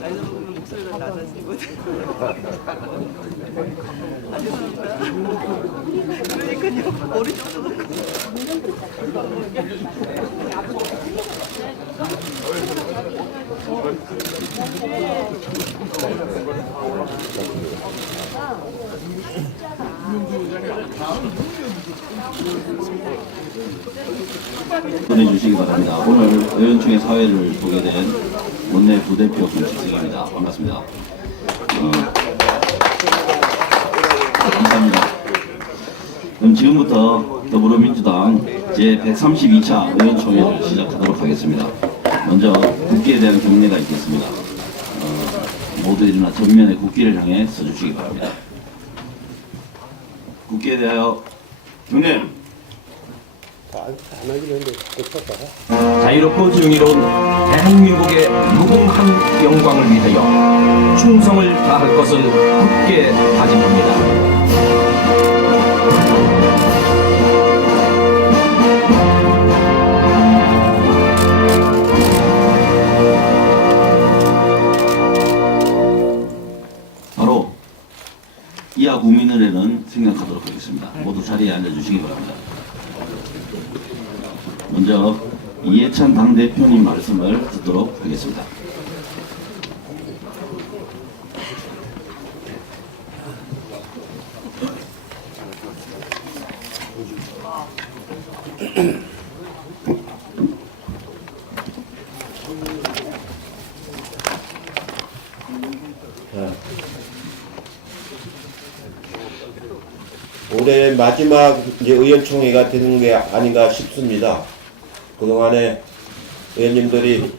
나이 먹으면 목소리가 낮아지거든. 아, 죄송합니다. 그러니까요. 머리 좀 쏟아놓고. 보내주시기 바랍니다. 오늘 의원총회 사회를 보게 된 원내 부대표 김식승입니다. 반갑습니다. 감사합니다. 그럼 지금부터 더불어민주당 제132차 의원총회를 시작하도록 하겠습니다. 먼저 국기에 대한 경례가 있겠습니다. 모두 일어나 전면에 국기를 향해 서주시기 바랍니다. 국기에 대하여 경례! 자유롭고 정의로운 대한민국의 무궁한 영광을 위하여 충성을 다할 것을 굳게 다짐합니다. 바로 이하 국민의례는 생략하도록 하겠습니다. 모두 자리에 앉아주시기 바랍니다. 먼저 이해찬 당대표님 말씀을 듣도록 하겠습니다. 올해 마지막 의원총회가 되는 게 아닌가 싶습니다. 그동안에 의원님들이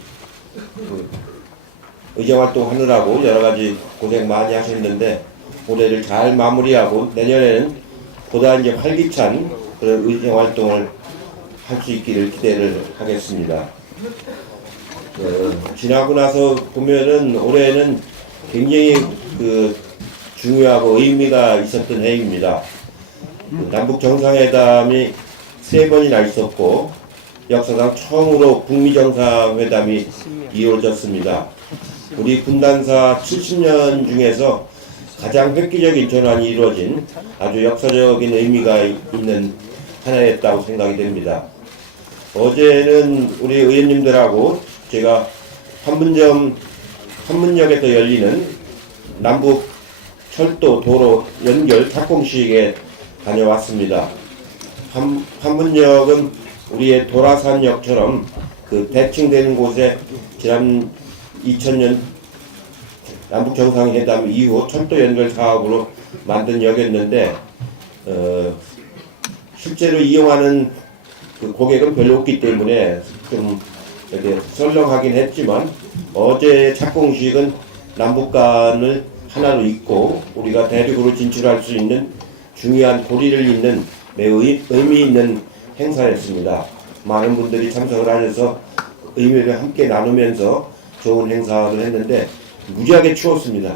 의정활동 하느라고 여러가지 고생 많이 하셨는데 올해를 잘 마무리하고 내년에는 보다 이제 활기찬 그런 의정활동을 할 수 있기를 기대를 하겠습니다. 지나고 나서 보면은 올해는 굉장히 중요하고 의미가 있었던 해입니다. 남북 정상회담이 3번이나 있었고 역사상 처음으로 북미 정상회담이 이루어졌습니다. 우리 분단사 70년 중에서 가장 획기적인 전환이 이루어진 아주 역사적인 의미가 있는 하나였다고 생각이 됩니다. 어제는 우리 의원님들하고 제가 판문역에서 열리는 남북 철도 도로 연결 착공식에 다녀왔습니다. 판문역은 우리의 도라산역처럼 대칭되는 곳에 지난 2000년 남북 정상회담 이후 철도 연결 사업으로 만든 역이었는데 실제로 이용하는 고객은 별로 없기 때문에 좀 이렇게 썰렁하긴 했지만 어제 착공식은 남북 간을 하나로 잇고 우리가 대륙으로 진출할 수 있는 중요한 고리를 잇는 매우 의미 있는 행사였습니다. 많은 분들이 참석을 하셔서 의미를 함께 나누면서 좋은 행사를 했는데 무지하게 추웠습니다.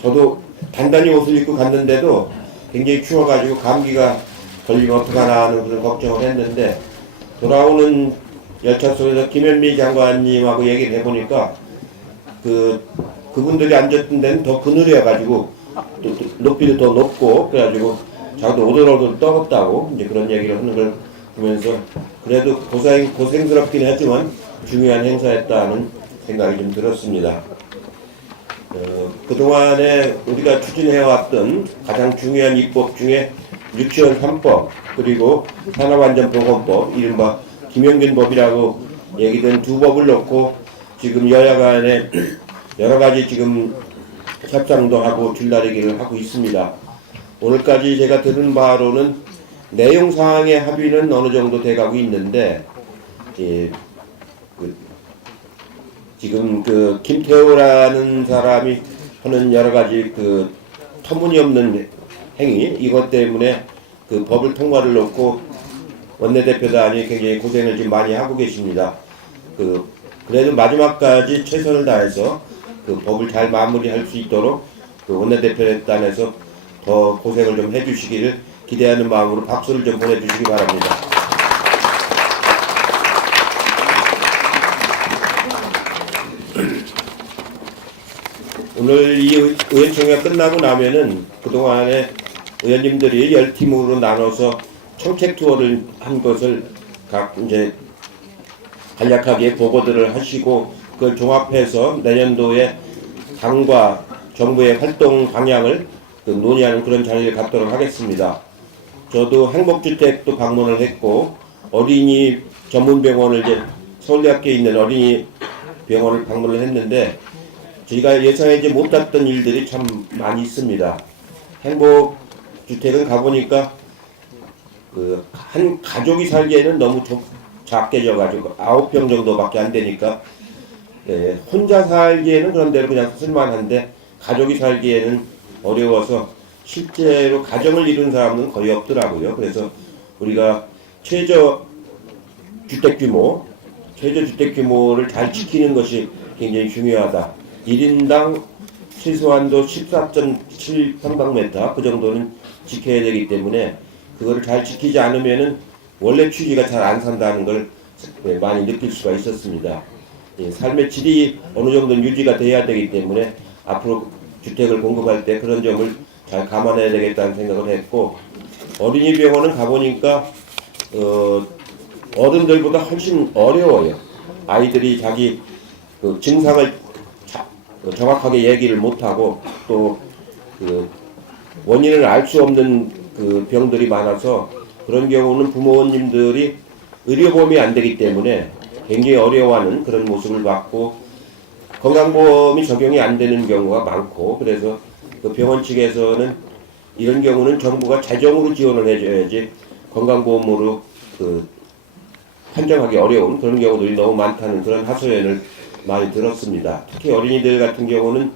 저도 단단히 옷을 입고 갔는데도 굉장히 추워가지고 감기가 걸리면 어떡하나 하는 그런 걱정을 했는데 돌아오는 열차 속에서 김현미 장관님하고 얘기를 해보니까 그분들이 앉았던 데는 더 그늘이어가지고 또 높이도 더 높고 그래가지고 자기도 오돌오돌 떠겁다고 이제 그런 얘기를 하는 걸 보면서 그래도 고생스럽긴 하지만 중요한 행사였다는 생각이 좀 들었습니다. 그동안에 우리가 추진해왔던 가장 중요한 입법 중에 유치원 3법 그리고 산업안전보건법 이른바 김영균법이라고 얘기된 두 법을 놓고 지금 여야 간에 여러 가지 지금 협상도 하고 줄다리기를 하고 있습니다. 오늘까지 제가 들은 바로는 내용사항의 합의는 어느 정도 돼가고 있는데, 지금 김태호라는 사람이 하는 여러 가지 터무니없는 행위, 이것 때문에 법을 통과를 놓고 원내대표단이 굉장히 고생을 좀 많이 하고 계십니다. 그래도 마지막까지 최선을 다해서 법을 잘 마무리할 수 있도록 원내대표단에서 더 고생을 좀 해주시기를 기대하는 마음으로 박수를 좀 보내주시기 바랍니다. 오늘 이 의원총회가 끝나고 나면은 그동안에 의원님들이 10팀으로 나눠서 청책 투어를 한 것을 이제 간략하게 보고들을 하시고 그걸 종합해서 내년도에 당과 정부의 활동 방향을 논의하는 그런 자리를 갖도록 하겠습니다. 저도 행복주택도 방문을 했고 어린이 전문병원을 이제 서울대학교에 있는 어린이 병원을 방문을 했는데 저희가 예상하지 못했던 일들이 참 많이 있습니다. 행복주택은 가보니까 한 가족이 살기에는 너무 작게 져가지고 9평 정도밖에 안 되니까 혼자 살기에는 그런 대로 그냥 쓸만한데 가족이 살기에는 어려워서 실제로 가정을 이룬 사람은 거의 없더라고요. 그래서 우리가 최저 주택 규모를 잘 지키는 것이 굉장히 중요하다. 1인당 최소한도 14.7평방미터 그 정도는 지켜야 되기 때문에 그거를 잘 지키지 않으면은 원래 취지가 잘 안 산다는 걸 많이 느낄 수가 있었습니다. 삶의 질이 어느 정도는 유지가 돼야 되기 때문에 앞으로 주택을 공급할 때 그런 점을 잘 감안해야 되겠다는 생각을 했고 어린이 병원은 가보니까 어른들보다 훨씬 어려워요. 아이들이 자기 증상을 정확하게 얘기를 못하고 또 원인을 알 수 없는 병들이 많아서 그런 경우는 부모님들이 의료보험이 안 되기 때문에 굉장히 어려워하는 그런 모습을 봤고 건강보험이 적용이 안 되는 경우가 많고 그래서 병원 측에서는 이런 경우는 정부가 재정으로 지원을 해줘야지 건강보험으로 판정하기 어려운 그런 경우들이 너무 많다는 그런 하소연을 많이 들었습니다. 특히 어린이들 같은 경우는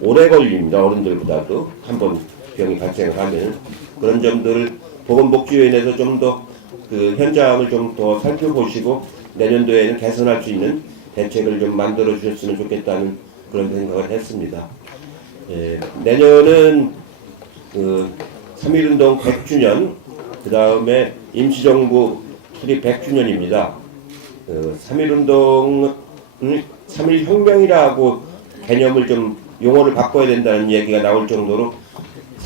오래 걸립니다. 어른들보다도 한 번 병이 발생을 하면 그런 점들을 보건복지위원회에서 좀 더 현장을 좀 더 살펴보시고 내년도에는 개선할 수 있는 대책을 좀 만들어 주셨으면 좋겠다는 그런 생각을 했습니다. 내년은 3.1운동 100주년 그 다음에 임시정부 수립 100주년입니다. 3.1운동은 3.1혁명이라고 개념을 좀 용어를 바꿔야 된다는 얘기가 나올 정도로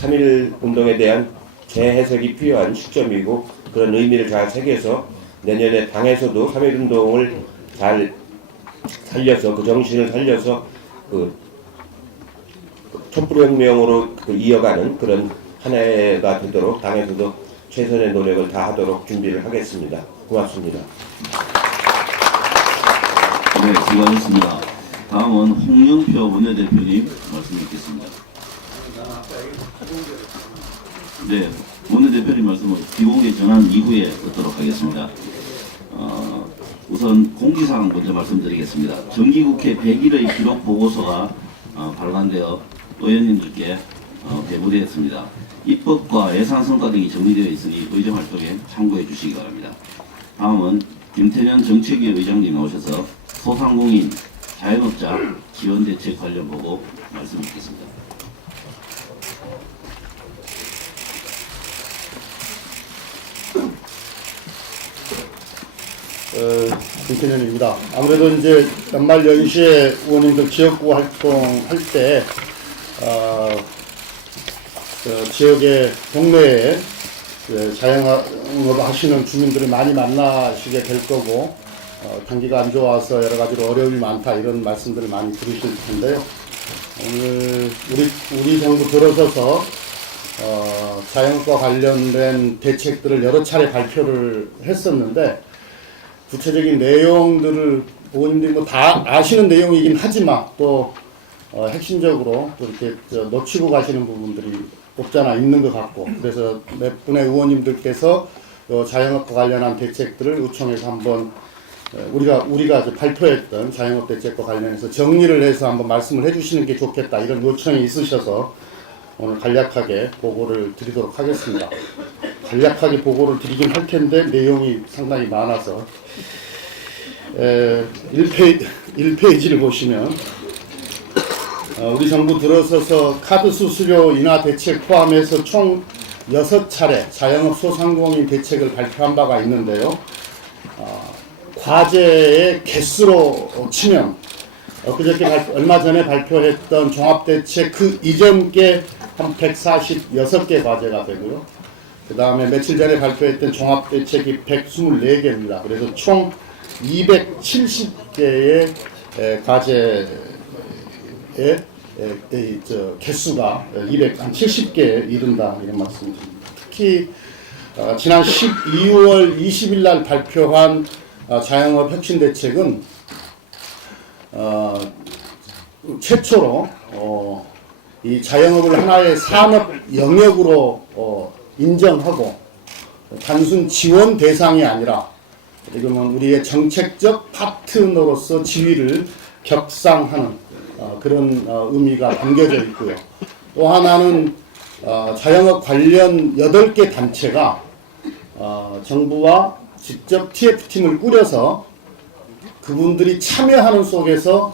3.1운동에 대한 재해석이 필요한 시점이고 그런 의미를 잘 새겨서 내년에 당에서도 3.1운동을 잘 살려서 그 정신을 살려서 촛불혁명으로 이어가는 그런 한 해가 되도록 당에서도 최선의 노력을 다하도록 준비를 하겠습니다. 고맙습니다. 네, 수고하셨습니다. 다음은 홍영표 원내대표님 말씀 듣겠습니다. 네, 원내대표님 말씀을 비공개 전환 이후에 듣도록 하겠습니다. 우선 공지사항 먼저 말씀드리겠습니다. 정기국회 100일의 기록 보고서가 발간되어 의원님들께 배부되었습니다. 입법과 예산 성과 등이 정리되어 있으니 의정 활동에 참고해 주시기 바랍니다. 다음은 김태년 정책위 의장님 나오셔서 소상공인, 자영업자 지원 대책 관련 보고 말씀 드리겠습니다. 김태년입니다. 아무래도 이제 연말 연시에 의원님들 지역구 활동할 때 지역의 동네에 자영업 하시는 주민들이 많이 만나시게 될 거고 경기가 안 좋아서 여러 가지로 어려움이 많다 이런 말씀들을 많이 들으실 텐데요. 오늘 우리 정부 들어서서 자영업과 관련된 대책들을 여러 차례 발표를 했었는데 구체적인 내용들을 의원님들이 뭐 다 아시는 내용이긴 하지만 또 핵심적으로 또 이렇게 놓치고 가시는 부분들이 없잖아 있는 것 같고, 그래서 몇 분의 의원님들께서 자영업과 관련한 대책들을 의총에서 한번 우리가 발표했던 자영업 대책과 관련해서 정리를 해서 한번 말씀을 해주시는 게 좋겠다 이런 요청이 있으셔서 오늘 간략하게 보고를 드리도록 하겠습니다. 간략하게 보고를 드리긴 할 텐데 내용이 상당히 많아서 1페이지를 보시면 우리 정부 들어서서 카드 수수료 인하 대책 포함해서 총 6차례 자영업 소상공인 대책을 발표한 바가 있는데요. 과제의 개수로 치면 그저께 얼마 전에 발표했던 종합대책 그 이전 게 한 146개 과제가 되고요. 그 다음에 며칠 전에 발표했던 종합대책이 124개입니다. 그래서 총 270개의 과제의 개수가 270개에 이른다 이런 말씀입니다. 특히 지난 12월 20일 날 발표한 자영업 혁신 대책은 최초로 이 자영업을 하나의 산업 영역으로 인정하고 단순 지원 대상이 아니라 이거는 우리의 정책적 파트너로서 지위를 격상하는 그런 의미가 담겨져 있고요. 또 하나는 자영업 관련 8개 단체가 정부와 직접 TF팀을 꾸려서 그분들이 참여 속에서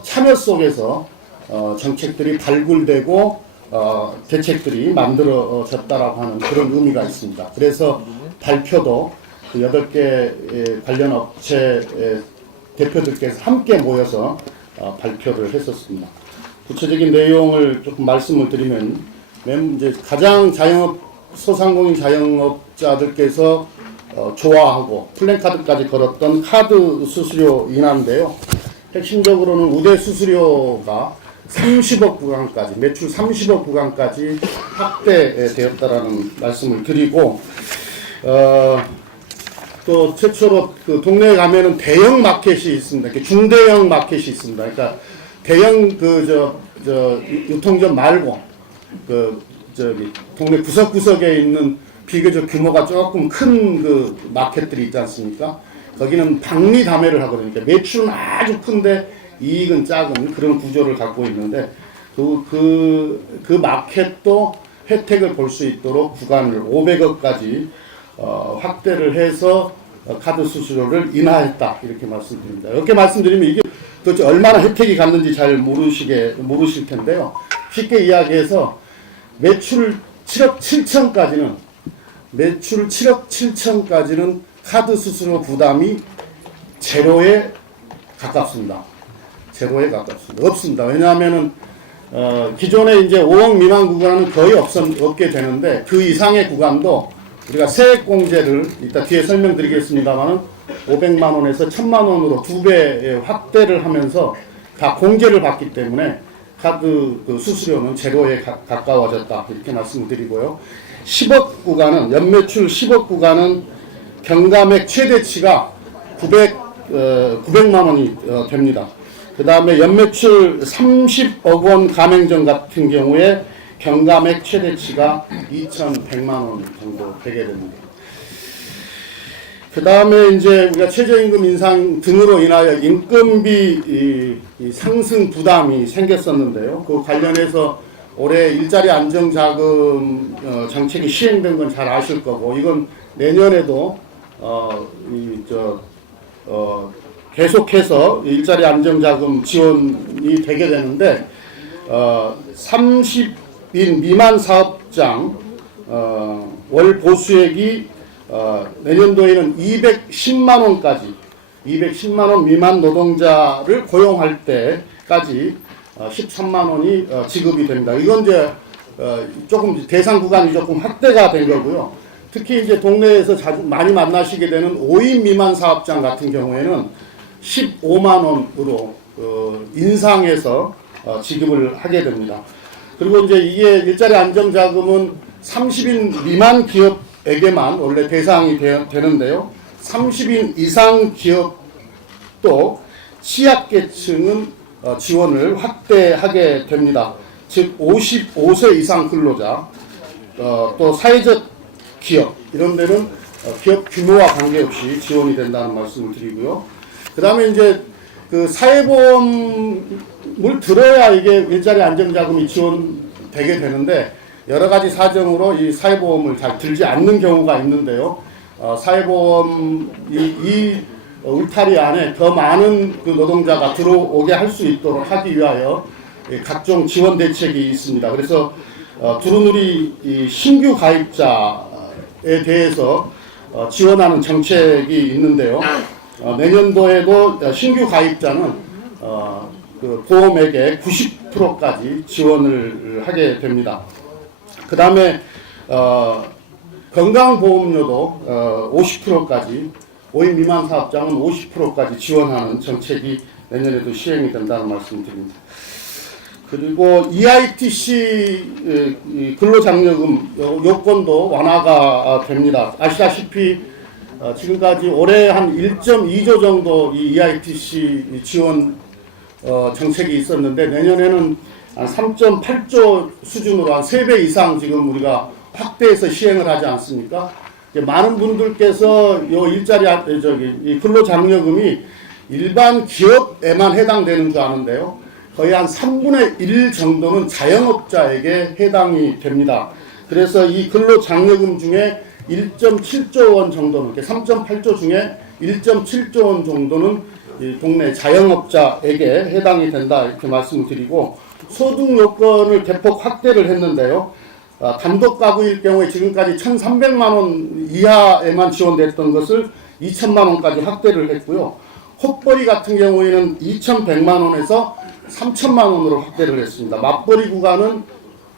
정책들이 발굴되고 대책들이 만들어졌다라고 하는 그런 의미가 있습니다. 그래서 발표도 그 8개 관련 업체 대표들께서 함께 모여서 발표를 했었습니다. 구체적인 내용을 조금 말씀을 드리면 이제 가장 소상공인 자영업자들께서 좋아하고 플랜카드까지 걸었던 카드 수수료 인하인데요. 핵심적으로는 우대 수수료가 30억 구간까지, 매출 30억 구간까지 확대되었다라는 말씀을 드리고, 또 최초로 그 동네에 가면은 대형 마켓이 있습니다. 이렇게 중대형 마켓이 있습니다. 그러니까 대형 유통점 말고 동네 구석구석에 있는 비교적 규모가 조금 큰 그 마켓들이 있지 않습니까? 거기는 박리담회를 하거든요. 그러니까 매출은 아주 큰데 이익은 작은 그런 구조를 갖고 있는데 그 마켓도 혜택을 볼 수 있도록 구간을 500억까지 확대를 해서 카드 수수료를 인하했다 이렇게 말씀드립니다. 이렇게 말씀드리면 이게 도대체 얼마나 혜택이 갔는지 잘 모르실 텐데요. 쉽게 이야기해서 매출 7억 7천까지는 카드 수수료 부담이 제로에 가깝습니다. 없습니다. 왜냐하면은 기존에 이제 5억 미만 구간은 거의 없게 되는데 그 이상의 구간도 우리가 세액공제를 이따 뒤에 설명드리겠습니다만은 500만 원에서 1000만 원으로 2배 확대를 하면서 다 공제를 받기 때문에 카드 그 수수료는 제로에 가까워졌다 이렇게 말씀을 드리고요. 10억 구간은 연매출 10억 구간은 경감액 최대치가 900만 원이 됩니다. 그 다음에 연매출 30억 원 가맹점 같은 경우에 경감액 최대치가 2,100만 원 정도 되게 됩니다. 그 다음에 이제 우리가 최저임금 인상 등으로 인하여 인건비 상승 부담이 생겼었는데요. 그 관련해서 올해 일자리 안정자금 정책이 시행된 건 잘 아실 거고, 이건 내년에도 계속해서 일자리 안정자금 지원이 되게 되는데 30인 미만 사업장 월 보수액이 내년도에는 210만 원까지 210만 원 미만 노동자를 고용할 때까지 13만 원이 지급이 됩니다. 이건 이제 조금 대상 구간이 조금 확대가 된 거고요. 특히 이제 동네에서 자주 많이 만나시게 되는 5인 미만 사업장 같은 경우에는 15만 원으로 인상해서 지급을 하게 됩니다. 그리고 이제 이게 일자리 안정자금은 30인 미만 기업에게만 원래 대상이 되는데요. 30인 이상 기업 또 취약계층은 지원을 확대하게 됩니다. 즉 55세 이상 근로자, 또 사회적 기업 이런 데는 기업 규모와 관계없이 지원이 된다는 말씀을 드리고요. 그 다음에 이제 그 사회보험을 들어야 이게 일자리 안정자금이 지원되게 되는데 여러 가지 사정으로 이 사회보험을 잘 들지 않는 경우가 있는데요. 사회보험 이 울타리 안에 더 많은 그 노동자가 들어오게 할 수 있도록 하기 위하여 각종 지원 대책이 있습니다. 그래서 두루누리 이 신규 가입자에 대해서 지원하는 정책이 있는데요. 내년도에도 신규 가입자는 그 보험액의 90%까지 지원을 하게 됩니다. 그 다음에 건강보험료도 50%까지 5인 미만 사업장은 50%까지 지원하는 정책이 내년에도 시행이 된다는 말씀드립니다. 그리고 EITC 근로장려금 요건도 완화가 됩니다. 아시다시피 지금까지 올해 한 1.2조 정도 이 EITC 지원 정책이 있었는데 내년에는 한 3.8조 수준으로 한 3배 이상 지금 우리가 확대해서 시행을 하지 않습니까? 많은 분들께서 이 일자리 이 근로장려금이 일반 기업에만 해당되는 줄 아는데요. 거의 한 3분의 1 정도는 자영업자에게 해당이 됩니다. 그래서 이 근로장려금 중에 1.7조 원 정도는, 3.8조 중에 1.7조 원 정도는 이 동네 자영업자에게 해당이 된다 이렇게 말씀을 드리고 소득 요건을 대폭 확대를 했는데요. 단독 가구일 경우에 지금까지 1,300만 원 이하에만 지원됐던 것을 2,000만 원까지 확대를 했고요. 헛벌이 같은 경우에는 2,100만 원에서 3,000만 원으로 확대를 했습니다. 맞벌이 구간은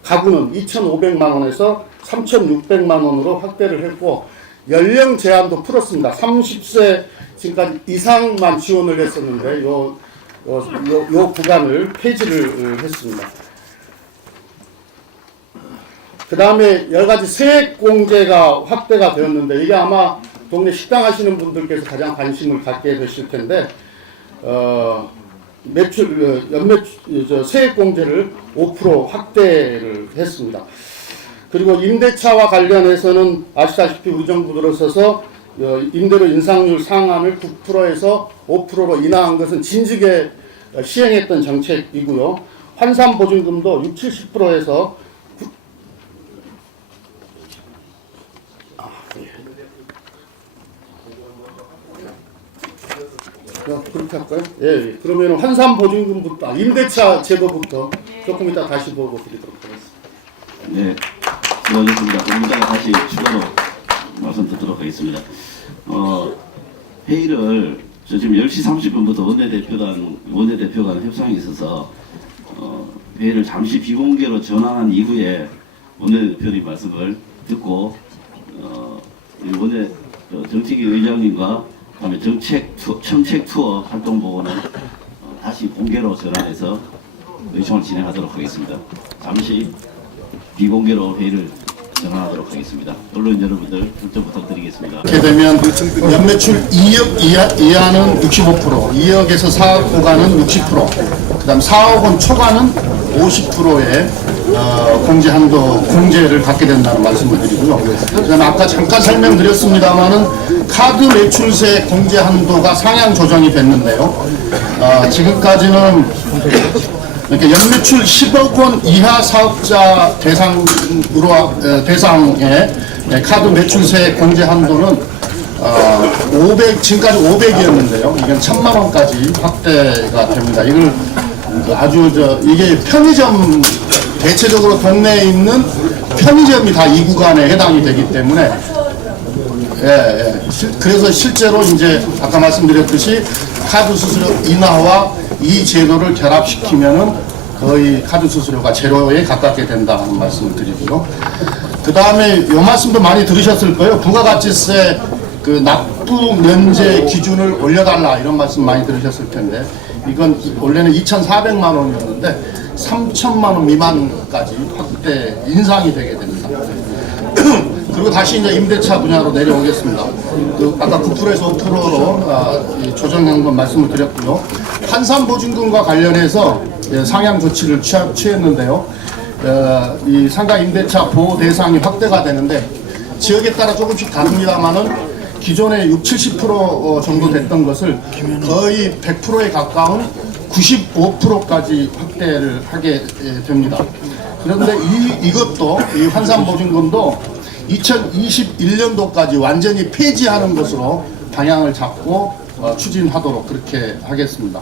가구는 2,500만 원에서 3,600만 원으로 확대를 했고 연령 제한도 풀었습니다. 30세 지금까지 이상만 지원을 했었는데 요 구간을 폐지를 했습니다. 그 다음에 여러 가지 세액공제가 확대가 되었는데 이게 아마 동네 식당 하시는 분들께서 가장 관심을 갖게 되실 텐데 세액공제를 5% 확대를 했습니다. 그리고 임대차와 관련해서는 아시다시피 우리 정부 들어서서 임대료 인상률 상한을 9%에서 5%로 인하한 것은 진즉에 시행했던 정책이고요. 환산보증금도 60-70%에서 그렇게 할까요? 예. 그러면 환산보증금부터, 임대차 제도부터 조금 이따 다시 보고 드리도록 하겠습니다. 네, 수고하셨습니다. 조금 이따가 다시 추가로 말씀 듣도록 하겠습니다. 회의를 저 지금 10시 30분부터 원내대표 간 협상이 있어서 회의를 잠시 비공개로 전환한 이후에 원내대표님 말씀을 듣고 원내 정책위 의장님과 그다음에 정책 투어 활동 보고는 다시 공개로 전환해서 의총을 진행하도록 하겠습니다. 잠시 비공개로 회의를 전환하도록 하겠습니다. 언론 여러분들 결정 부탁드리겠습니다. 이렇게 되면 연매출 2억 이하는 65%, 2억에서 4억 구간은 60%, 그다음 4억 원 초과는 50%의 공제 한도 공제를 갖게 된다는 말씀을 드리고요. 그다음 아까 잠깐 설명드렸습니다만은 카드 매출세 공제 한도가 상향 조정이 됐는데요. 지금까지는 그러니까 연매출 10억 원 이하 사업자 대상의 카드 매출세 공제 한도는 지금까지 500이었는데요. 이건 1,000만 원까지 확대가 됩니다. 이걸 이게 편의점 대체적으로 동네에 있는 편의점이 다 이 구간에 해당이 되기 때문에 그래서 실제로 이제 아까 말씀드렸듯이 카드 수수료 인하와 이 제도를 결합시키면은 거의 카드 수수료가 제로에 가깝게 된다는 말씀을 드리고요. 그 다음에 요 말씀도 많이 들으셨을 거예요. 부가가치세 그 납부 면제 기준을 올려달라 이런 말씀 많이 들으셨을 텐데 이건 원래는 2,400만 원이었는데 3,000만 원 미만까지 확대 인상이 되게 됩니다. 그리고 다시 이제 임대차 분야로 내려오겠습니다. 그 아까 9%에서 5%로 조정한 건 말씀을 드렸고요. 환산보증금과 관련해서 상향 조치를 취했는데요. 이 상가 임대차 보호 대상이 확대가 되는데 지역에 따라 조금씩 다릅니다만은 기존에 60-70% 정도 됐던 것을 거의 100%에 가까운 95%까지 확대를 하게 됩니다. 그런데 이것도 이 환산보증금도 2021년도까지 완전히 폐지하는 것으로 방향을 잡고 추진하도록 그렇게 하겠습니다.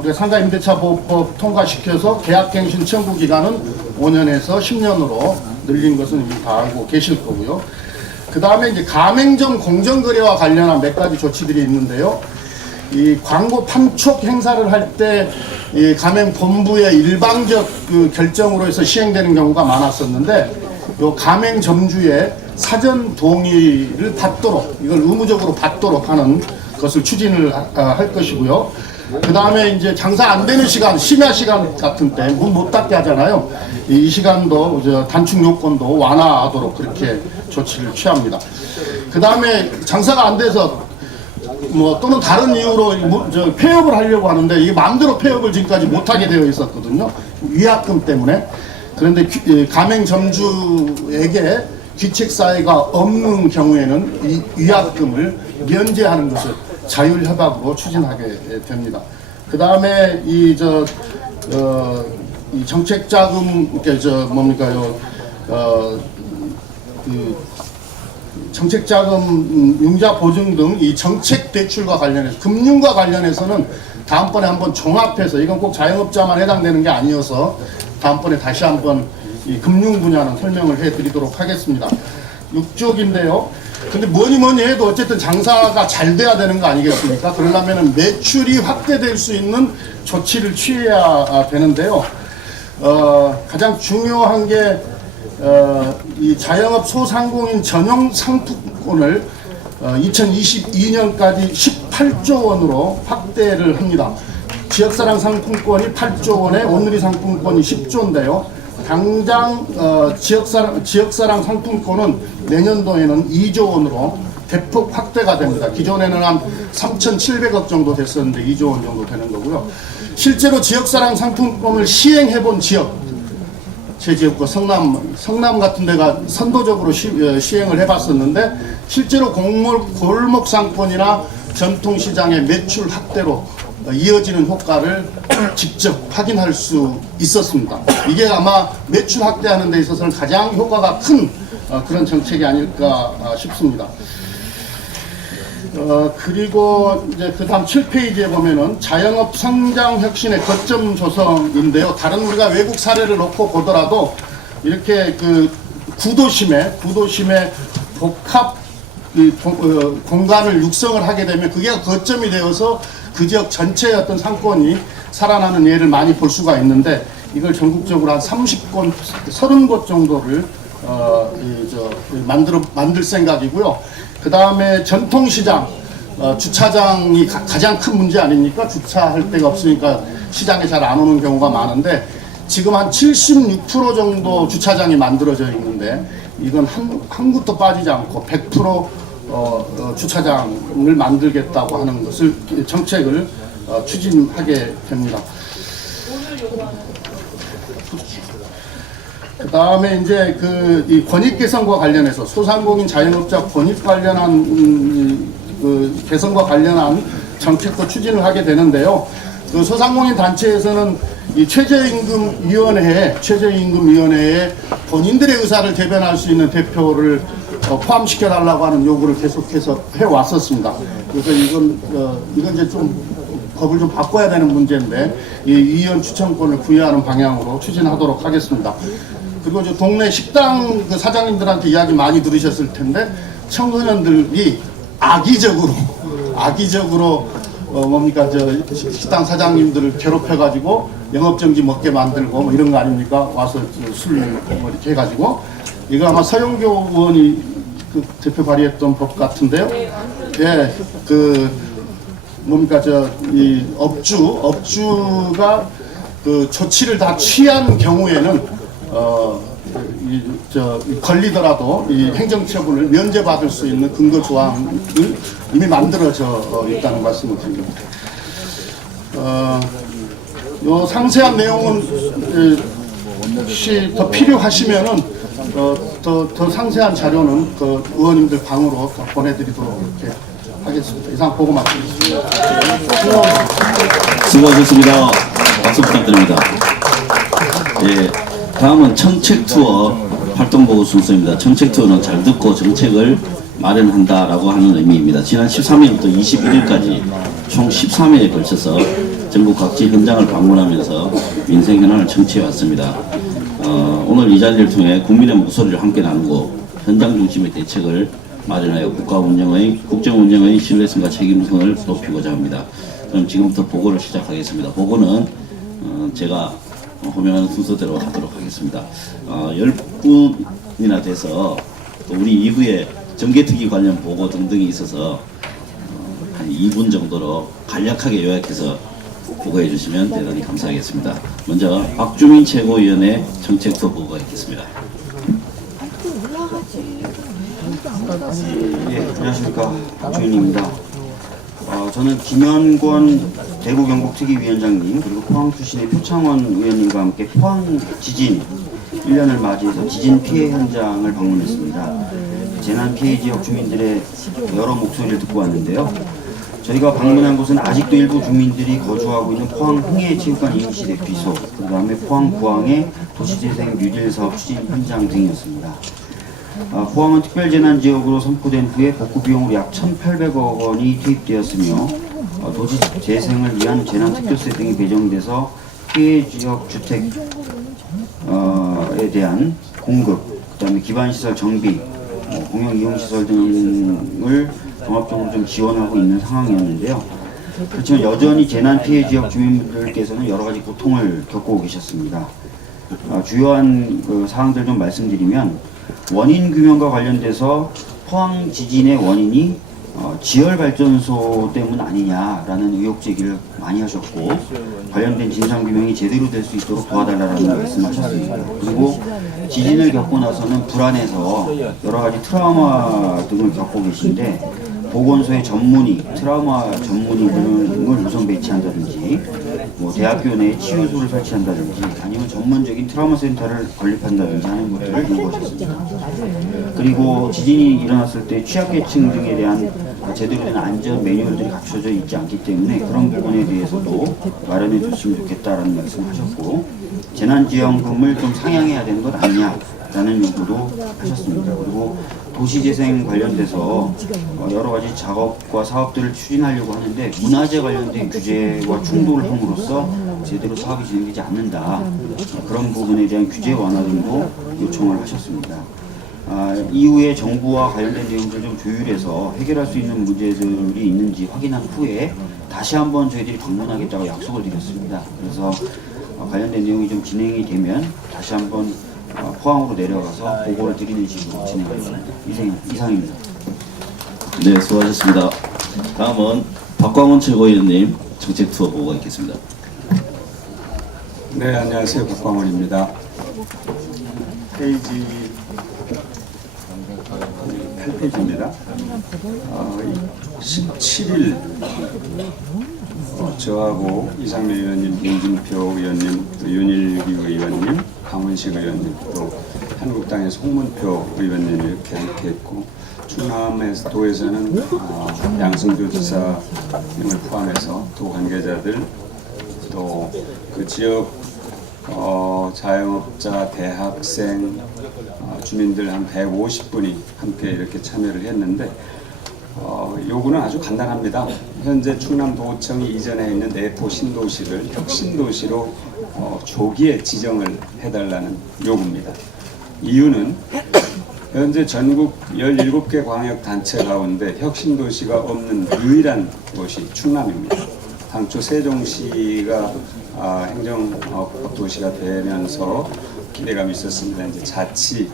우리가 상가임대차보호법 통과시켜서 계약갱신 청구 기간은 5년에서 10년으로 늘린 것은 이미 다 알고 계실 거고요. 그 다음에 이제 가맹점 공정거래와 관련한 몇 가지 조치들이 있는데요. 이 광고 판촉 행사를 할 때 이 가맹본부의 일방적 그 결정으로 해서 시행되는 경우가 많았었는데, 요 가맹점주의 사전 동의를 받도록, 이걸 의무적으로 받도록 하는 것을 추진을 할 것이고요. 그 다음에 이제 장사 안 되는 시간, 심야 시간 같은 때 문 못 닫게 하잖아요. 이 시간도 단축 요건도 완화하도록 그렇게 조치를 취합니다. 그 다음에 장사가 안 돼서 또는 다른 이유로 폐업을 하려고 하는데 이게 마음대로 폐업을 지금까지 못하게 되어 있었거든요. 위약금 때문에. 그런데 가맹점주에게 귀책사유가 없는 경우에는 이 위약금을 면제하는 것을 자율협약으로 추진하게 됩니다. 그 다음에 이 정책자금, 정책자금 융자 보증 등 이 정책 대출과 관련해서, 금융과 관련해서는 다음번에 한번 종합해서, 이건 꼭 자영업자만 해당되는 게 아니어서 다음번에 다시 한번 이 금융 분야는 설명을 해드리도록 하겠습니다. 6쪽인데요. 근데 뭐니 해도 어쨌든 장사가 잘 돼야 되는 거 아니겠습니까? 그러려면 매출이 확대될 수 있는 조치를 취해야 되는데요. 가장 중요한 게 이 자영업 소상공인 전용 상품권을 2022년까지 18조 원으로 확대를 합니다. 지역사랑 상품권이 8조 원에 온누리 상품권이 10조인데요. 당장 지역사랑 상품권은 내년도에는 2조 원으로 대폭 확대가 됩니다. 기존에는 한 3,700억 정도 됐었는데 2조 원 정도 되는 거고요. 실제로 지역사랑 상품권을 시행해본 지역, 제 지역구 성남 같은 데가 선도적으로 시행을 해봤었는데, 실제로 골목 상권이나 전통시장의 매출 확대로 이어지는 효과를 직접 확인할 수 있었습니다. 이게 아마 매출 확대하는 데 있어서는 가장 효과가 큰 그런 정책이 아닐까 싶습니다. 그리고 이제 그 다음 7페이지에 보면은 자영업 성장 혁신의 거점 조성인데요. 다른 우리가 외국 사례를 놓고 보더라도 이렇게 그 구도심에 복합 공간을 육성을 하게 되면 그게 거점이 되어서 그 지역 전체의 어떤 상권이 살아나는 예를 많이 볼 수가 있는데, 이걸 전국적으로 한 30곳 정도를 만들 생각이고요. 그 다음에 전통시장, 주차장이 가장 큰 문제 아닙니까? 주차할 데가 없으니까 시장에 잘 안 오는 경우가 많은데, 지금 한 76% 정도 주차장이 만들어져 있는데, 이건 한 곳도 빠지지 않고 100% 주차장을 만들겠다고 하는 것을, 정책을 추진하게 됩니다. 그 다음에 이제 이 권익 개선과 관련해서 소상공인 자영업자 권익 관련한 개선과 관련한 정책도 추진을 하게 되는데요. 그 소상공인 단체에서는 이 최저임금위원회에 본인들의 의사를 대변할 수 있는 대표를 포함시켜 달라고 하는 요구를 계속해서 해왔었습니다. 그래서 이건 이제 좀 법을 좀 바꿔야 되는 문제인데, 이 위원 추천권을 부여하는 방향으로 추진하도록 하겠습니다. 그리고 이제 동네 식당 그 사장님들한테 이야기 많이 들으셨을 텐데, 청소년들이 악의적으로 식당 사장님들을 괴롭혀가지고 영업정지 먹게 만들고 이런 거 아닙니까? 와서 술 이렇게 해가지고, 이거 아마 서영교 의원이 그 대표 발의했던 법 같은데요. 예, 이 업주가 그 조치를 다 취한 경우에는 이 걸리더라도 이 행정처분을 면제받을 수 있는 근거 조항을 이미 만들어져 있다는 말씀을 드립니다. 요 상세한 내용은 혹시 더 필요하시면은 더 상세한 자료는 그 의원님들 방으로 더 보내드리도록 이렇게 하겠습니다. 이상 보고 마치겠습니다. 수고하셨습니다. 박수 부탁드립니다. 예, 다음은 청책 투어 활동 보고 순서입니다. 청책 투어는 잘 듣고 정책을 마련한다라고 하는 의미입니다. 지난 13일부터 21일까지 총 13회에 걸쳐서 전국 각지 현장을 방문하면서 민생 현안을 청취해 왔습니다. 오늘 이 자리를 통해 국민의 목소리를 함께 나누고 현장 중심의 대책을 마련하여 국정 운영의 신뢰성과 책임성을 높이고자 합니다. 그럼 지금부터 보고를 시작하겠습니다. 보고는 제가 호명하는 순서대로 하도록 하겠습니다. 10분이나 돼서 또 우리 이후에 정개특위 관련 보고 등등이 있어서 한 2분 정도로 간략하게 요약해서 보고해 주시면 대단히 감사하겠습니다. 먼저 박주민 최고위원의 정책 투어 보고가 있겠습니다. 예, 안녕하십니까. 박주민입니다. 저는 김현권 대구 경북특위위원장님 그리고 포항 출신의 표창원 의원님과 함께 포항 지진 1년을 맞이해서 지진 피해 현장을 방문했습니다. 재난 피해 지역 주민들의 여러 목소리를 듣고 왔는데요. 저희가 방문한 곳은 아직도 일부 주민들이 거주하고 있는 포항 흥해체육관 임시대 비소, 그 다음에 포항 구항의 도시재생 뉴딜 사업 추진 현장 등이었습니다. 포항은 특별재난지역으로 선포된 후에 복구비용으로 약 1,800억 원이 투입되었으며 도시재생을 위한 재난특별세 등이 배정돼서 피해지역 주택에 대한 공급, 그 다음에 기반시설 정비, 공용이용시설 등을 종합적으로 좀 지원하고 있는 상황이었는데요. 그렇지만 여전히 재난 피해 지역 주민들께서는 여러 가지 고통을 겪고 계셨습니다. 주요한 그 사항들 좀 말씀드리면 원인 규명과 관련돼서 포항 지진의 원인이 지열발전소 때문 아니냐라는 의혹 제기를 많이 하셨고 관련된 진상규명이 제대로 될 수 있도록 도와달라는 말씀하셨습니다. 그리고 지진을 겪고 나서는 불안해서 여러 가지 트라우마 등을 겪고 계신데 보건소의 전문의, 트라우마 전문의 등을 우선 배치한다든지 대학교 내에 치유소를 설치한다든지 아니면 전문적인 트라우마 센터를 건립한다든지 하는 것들을 요구하셨습니다. 그리고 지진이 일어났을 때 취약계층 등에 대한 제대로 된 안전 매뉴얼들이 갖춰져 있지 않기 때문에 그런 부분에 대해서도 마련해 줬으면 좋겠다라는 말씀을 하셨고 재난지원금을 좀 상향해야 되는 것 아니냐라는 요구도 하셨습니다. 그리고 도시재생 관련돼서 여러 가지 작업과 사업들을 추진하려고 하는데 문화재 관련된 규제와 충돌을 함으로써 제대로 사업이 진행되지 않는다. 그런 부분에 대한 규제 완화 등도 요청을 하셨습니다. 이후에 정부와 관련된 내용들을 좀 조율해서 해결할 수 있는 문제들이 있는지 확인한 후에 다시 한번 저희들이 방문하겠다고 약속을 드렸습니다. 그래서 관련된 내용이 좀 진행이 되면 다시 한번 포항으로 내려가서 보고를 드리는 식으로 진행하겠습니다. 이상입니다. 네, 수고하셨습니다. 다음은 박광원 최고위원님 정책 투어 보고가 있겠습니다. 네, 안녕하세요. 박광원입니다. 페이지 8페이지입니다. 17일 저하고 이상래 의원님, 김진표 의원님, 윤일기 의원님, 강원식 의원님, 또 한국당의 송문표 의원님이 이렇게 함께 했고 충남도에서는 양승조 지사 등을 포함해서 도 관계자들 또 그 지역 자영업자, 대학생, 주민들 한 150분이 함께 이렇게 참여를 했는데 요구는 아주 간단합니다. 현재 충남도청이 이전에 있는 내포 신도시를 혁신도시로 조기에 지정을 해달라는 요구입니다. 이유는 현재 전국 17개 광역단체 가운데 혁신도시가 없는 유일한 곳이 충남입니다. 당초 세종시가 행정도시가 되면서 기대감이 있었습니다. 이제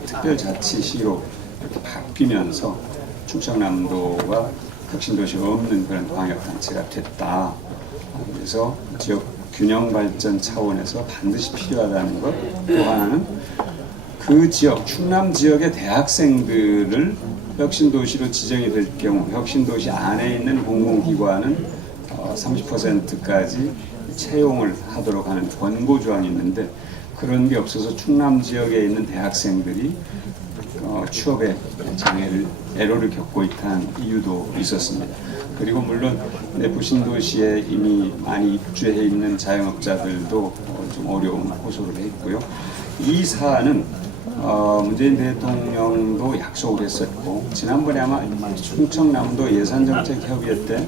특별자치시로 이렇게 바뀌면서 충청남도가 혁신도시가 없는 그런 광역단체가 됐다. 그래서 지역 균형 발전 차원에서 반드시 필요하다는 것. 또 하나는 그 그 지역, 충남 지역의 대학생들을 혁신도시로 지정이 될 경우 혁신도시 안에 있는 공공기관은 30%까지 채용을 하도록 하는 권고조항이 있는데 그런 게 없어서 충남 지역에 있는 대학생들이 취업에 애로를 겪고 있다는 이유도 있었습니다. 그리고 물론 내부 신도시에 이미 많이 입주해 있는 자영업자들도 좀 어려움 호소를 했고요. 이 사안은 문재인 대통령도 약속을 했었고 지난번에 아마 충청남도 예산정책협의회 때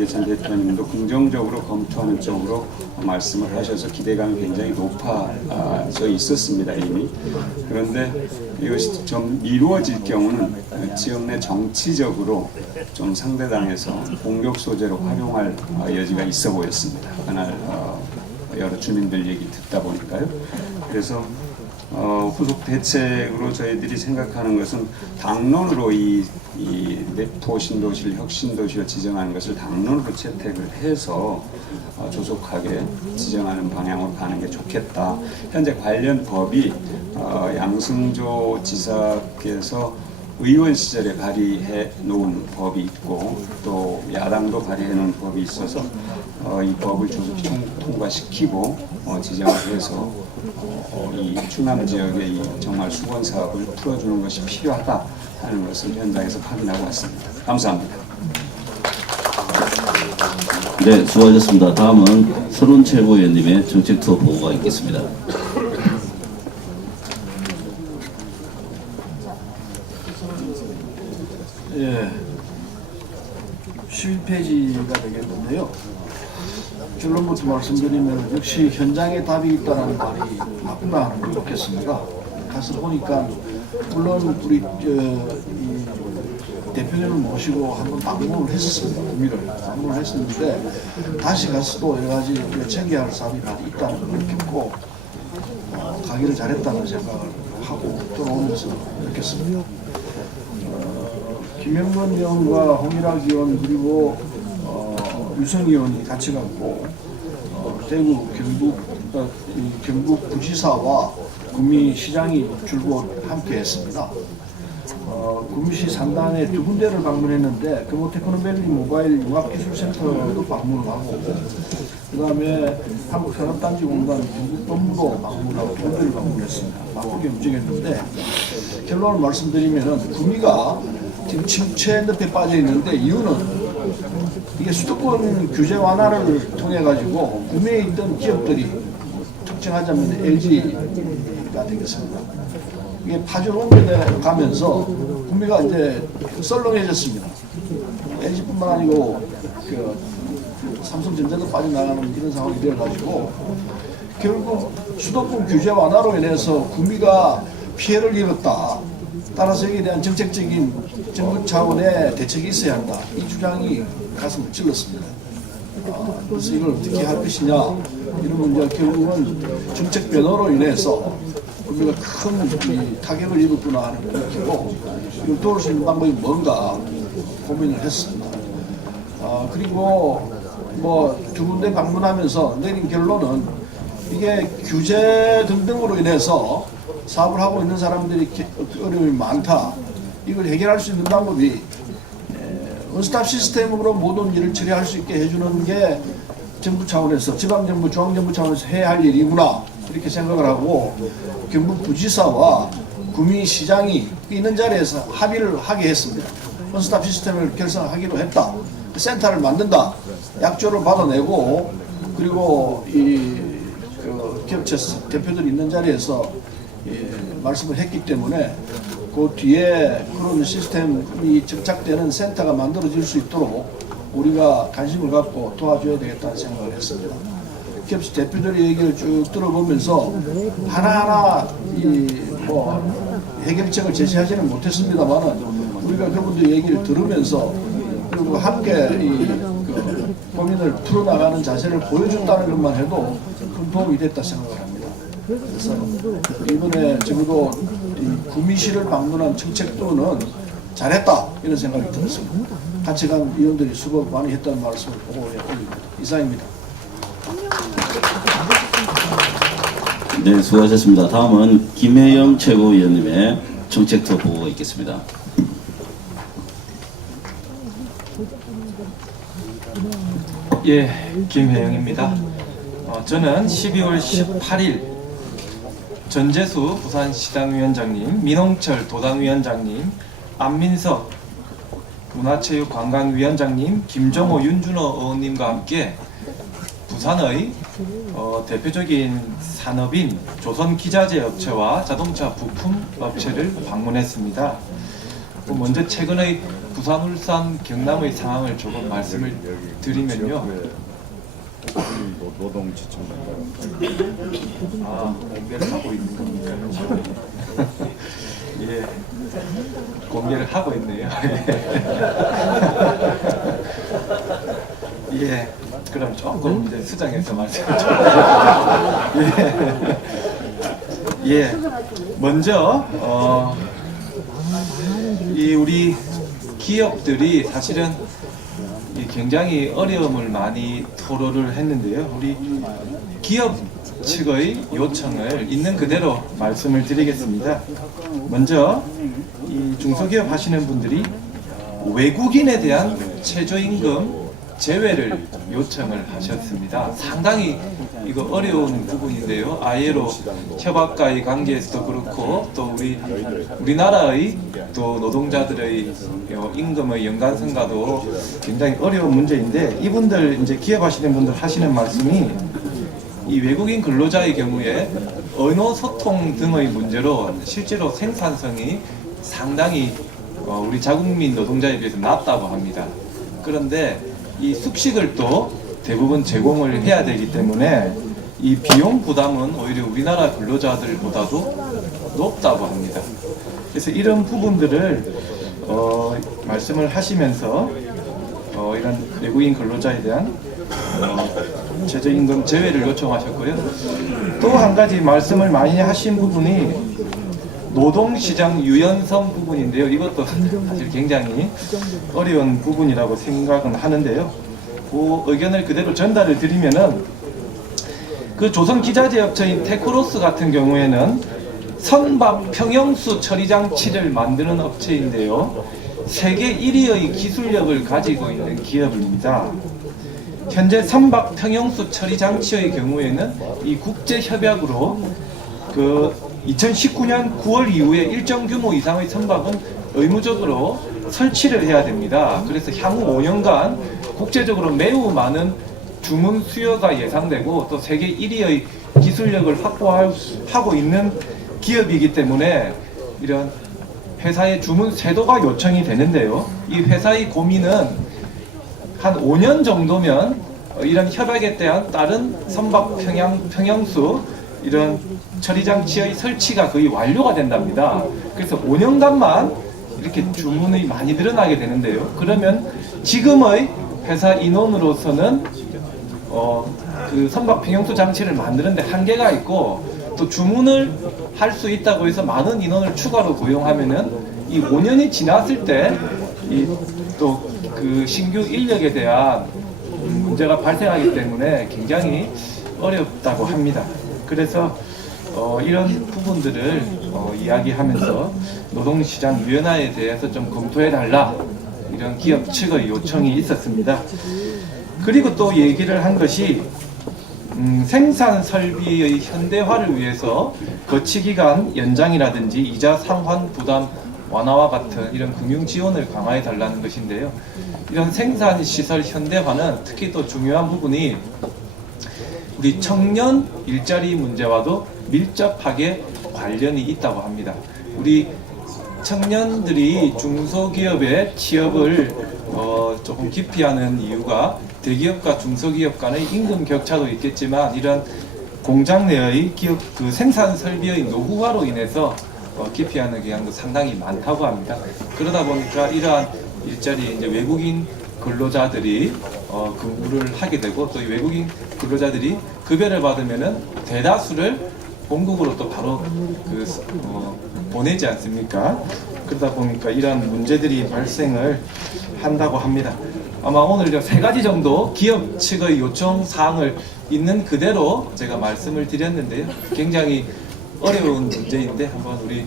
예찬 대통령도 긍정적으로 검토하는 쪽으로 말씀을 하셔서 기대감이 굉장히 높아져 있었습니다 이미. 그런데 이것이 좀 이루어질 경우는 지역 내 정치적으로 좀 상대당에서 공격 소재로 활용할 여지가 있어 보였습니다. 그날 여러 주민들 얘기 듣다 보니까요. 그래서 후속 대책으로 저희들이 생각하는 것은 당론으로 이 내포 신도시를 혁신도시로 지정하는 것을 당론으로 채택을 해서 조속하게 지정하는 방향으로 가는 게 좋겠다. 현재 관련 법이 양승조 지사께서 의원 시절에 발의해 놓은 법이 있고 또 야당도 발의해 놓은 법이 있어서 이 법을 조속히 통과시키고 지정을 해서 이 충남 지역의 이 정말 수건 사업을 풀어주는 것이 필요하다 하는 것을 현장에서 확인하고 왔습니다. 감사합니다. 네, 수고하셨습니다. 다음은 서른 최고위원님의 정책 투어 보고가 있겠습니다. 예, 11페이지가 되겠는데요. 결론부터 말씀드리면 역시 현장에 답이 있다는 말이 나쁘다 하는 걸 느꼈습니다. 가서 보니까 물론 우리 이 대표님을 모시고 한번 방문을 했었습니다. 구미를 방문을 했었는데 다시 가서도 여러 가지 우리가 챙겨야 할 사업이 많이 있다는 걸 느꼈고 가기를 잘했다는 생각을 하고 돌아오면서 느꼈습니다. 김영건 의원과 홍일학 의원 그리고 유성 의원이 같이 갔고 대구 경북 부지사와 구미시장이 줄곧 함께 했습니다. 구미시 상단에 두 군데를 방문했는데 금호테크노밸리 모바일 융합기술센터도 방문을 하고 그 다음에 한국산업단지공단 경북본부도 방문하고 두 군데를 방문했습니다. 바쁘게 움직였는데 결론을 말씀드리면 구미가 지금 침체 늪에 빠져 있는데 이유는 이게 수도권 규제 완화를 통해 가지고 구미에 있던 기업들이 특정하자면 LG가 되겠습니다. 이게 파주로 옮겨가면서 구미가 이제 썰렁해졌습니다. LG뿐만 아니고 그 삼성전자도 빠져나가는 이런 상황이 되어가지고 결국 수도권 규제 완화로 인해서 구미가 피해를 입었다. 따라서 여기에 대한 정책적인 정부 차원의 대책이 있어야 한다. 이 주장이 가슴을 찔렀습니다. 그래서 이걸 어떻게 할 것이냐 이러면 이제 결국은 정책 변화로 인해서 우리가 큰 타격을 입었구나 하는 걸 느끼고 이걸 도울 수 있는 방법이 뭔가 고민을 했습니다. 그리고 뭐 두 군데 방문하면서 내린 결론은 이게 규제 등등으로 인해서 사업을 하고 있는 사람들이 어려움이 많다. 이걸 해결할 수 있는 방법이 원스톱 시스템으로 모든 일을 처리할 수 있게 해주는 게 정부 차원에서 지방정부, 중앙정부 차원에서 해야 할 일이구나 이렇게 생각을 하고 경북 부지사와 구미시장이 있는 자리에서 합의를 하게 했습니다. 원스톱 시스템을 결성하기로 했다. 센터를 만든다. 약조를 받아내고 그리고 그 기업체 대표들이 있는 자리에서 말씀을 했기 때문에 그 뒤에 그런 시스템이 정착되는 센터가 만들어질 수 있도록 우리가 관심을 갖고 도와줘야 되겠다는 생각을 했습니다. 기업체 대표들의 얘기를 쭉 들어보면서 하나하나 해결책을 제시하지는 못했습니다만은 우리가 그분들 얘기를 들으면서 그리고 함께 그 고민을 풀어나가는 자세를 보여준다는 것만 해도 큰 도움이 됐다 생각을 합니다. 그래서 이번에 적어도 구미시를 방문한 정책도는 잘했다 이런 생각이 들었습니다. 같이 간 위원들이 수고 많이 했다는 말씀을 보고 올립니다. 이상입니다. 네, 수고하셨습니다. 다음은 김혜영 최고위원님의 정책투어 보고가 있겠습니다. 예, 김혜영입니다. 저는 12월 18일 전재수 부산시당위원장님, 민홍철 도당위원장님, 안민석 문화체육관광위원장님, 김정호 윤준호 의원님과 함께 부산의 대표적인 산업인 조선기자재업체와 자동차 부품업체를 방문했습니다. 먼저 최근의 부산, 울산, 경남의 상황을 조금 말씀을 드리면요. 공개를 하고 있는 겁니까? 예, 공개를 하고 있네요. 예, 그럼 조금 이제 수정해서 말씀을 좀. 예, 먼저 이 우리 기업들이 사실은 굉장히 어려움을 많이 토로를 했는데요. 우리 기업 측의 요청을 있는 그대로 말씀을 드리겠습니다. 먼저 이 중소기업 하시는 분들이 외국인에 대한 최저임금 제외를 요청을 하셨습니다. 상당히 이거 어려운 부분인데요. ILO 협약과의 관계에서도 그렇고 또 우리나라의 또 노동자들의 임금의 연관성과도 굉장히 어려운 문제인데, 이분들 이제 기업하시는 분들 하시는 말씀이 이 외국인 근로자의 경우에 언어 소통 등의 문제로 실제로 생산성이 상당히 우리 자국민 노동자에 비해서 낮다고 합니다. 그런데 이 숙식을 또 대부분 제공을 해야 되기 때문에 이 비용 부담은 오히려 우리나라 근로자들보다도 높다고 합니다. 그래서 이런 부분들을 말씀을 하시면서 이런 외국인 근로자에 대한 최저임금 제외를 요청하셨고요. 또 한 가지 말씀을 많이 하신 부분이 노동시장 유연성 부분인데요. 이것도 사실 굉장히 어려운 부분이라고 생각은 하는데요. 그 의견을 그대로 전달을 드리면은, 그 조선기자재업체인 테크로스 같은 경우에는 선박 평형수 처리 장치를 만드는 업체인데요. 세계 1위의 기술력을 가지고 있는 기업입니다. 현재 선박 평형수 처리 장치의 경우에는 이 국제 협약으로 그 2019년 9월 이후에 일정 규모 이상의 선박은 의무적으로 설치를 해야 됩니다. 그래서 향후 5년간 국제적으로 매우 많은 주문 수요가 예상되고 또 세계 1위의 기술력을 확보하고 있는 기업이기 때문에 이런 회사의 주문 세도가 요청이 되는데요. 이 회사의 고민은 한 5년 정도면 이런 협약에 대한 다른 선박 평형수 이런 처리장치의 설치가 거의 완료가 된답니다. 그래서 5년간만 이렇게 주문이 많이 늘어나게 되는데요. 그러면 지금의 회사 인원으로서는 그 선박 평형수 장치를 만드는데 한계가 있고, 또 주문을 할 수 있다고 해서 많은 인원을 추가로 고용하면은 이 5년이 지났을 때 또 그 신규 인력에 대한 문제가 발생하기 때문에 굉장히 어렵다고 합니다. 그래서 이런 부분들을 이야기하면서 노동시장 유연화에 대해서 좀 검토해달라, 이런 기업 측의 요청이 있었습니다. 그리고 또 얘기를 한 것이 생산 설비의 현대화를 위해서 거치기간 연장이라든지 이자 상환 부담 완화와 같은 이런 금융 지원을 강화해 달라는 것인데요. 이런 생산 시설 현대화는 특히 또 중요한 부분이 우리 청년 일자리 문제와도 밀접하게 관련이 있다고 합니다. 우리 청년들이 중소기업에 취업을 조금 기피하는 이유가 대기업과 중소기업 간의 임금 격차도 있겠지만, 이런 공장 내의 기업 그 생산 설비의 노후화로 인해서 기피하는 경향도 상당히 많다고 합니다. 그러다 보니까 이러한 일자리에 이제 외국인 근로자들이 근무를 하게 되고, 또 이 외국인 근로자들이 급여를 받으면은 대다수를 본국으로 또 바로 보내지 않습니까? 그러다 보니까 이러한 문제들이 발생을 한다고 합니다. 아마 오늘 저 3가지 정도 기업 측의 요청 사항을 있는 그대로 제가 말씀을 드렸는데요. 굉장히 어려운 문제인데 한번 우리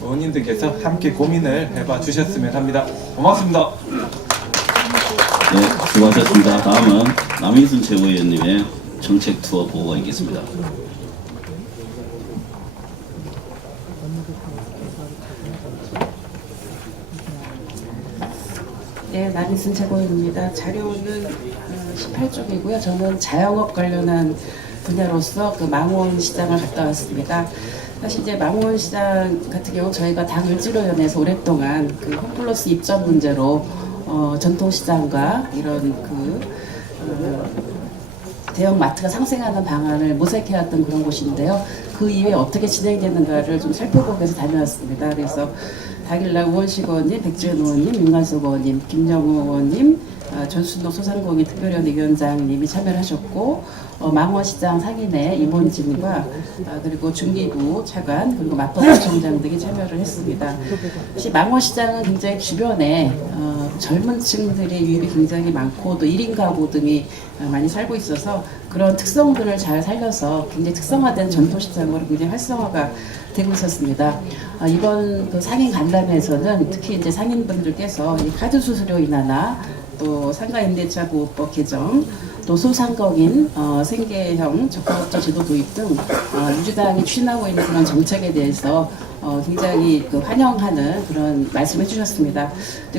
의원님들께서 함께 고민을 해봐 주셨으면 합니다. 고맙습니다. 네, 수고하셨습니다. 다음은 남인순 최고위원님의 정책 투어 보고가 있겠습니다. 네, 남인순 최고위원입니다. 자료는 18쪽이고요. 저는 자영업 관련한 분야로서 그 망원 시장을 갔다 왔습니다. 사실 이제 망원 시장 같은 경우 저희가 당 을지로위원회에서 오랫동안 그 홈플러스 입점 문제로 전통시장과 이런 대형 마트가 상생하는 방안을 모색해왔던 그런 곳인데요. 그 이후에 어떻게 진행되는가를 좀 살펴보기 위해서 다녀왔습니다. 그래서 당일날 우원식 의원님, 백지원 의원님, 윤관석 의원님, 김영우 의원님, 전순덕 소상공인 특별위원회 위원장님이 참여를 하셨고 망원시장 상인회 임원진과 그리고 중기부 차관 그리고 맞법부총장 등이 참여를 했습니다. 사실 망원시장은 굉장히 주변에 젊은 층들의 유입이 굉장히 많고 또 1인 가구 등이 많이 살고 있어서 그런 특성들을 잘 살려서 굉장히 특성화된 전통시장으로 굉장히 활성화가 되고 있었습니다. 이번 그 상인 간담회에서는 특히 이제 상인분들께서 이 카드 수수료 인하나 또 상가임대차 보호법 개정, 또 소상공인 생계형 적합업자 제도 도입 등 민주당이 추진하고 있는 그런 정책에 대해서 굉장히 환영하는 그런 말씀을 해주셨습니다.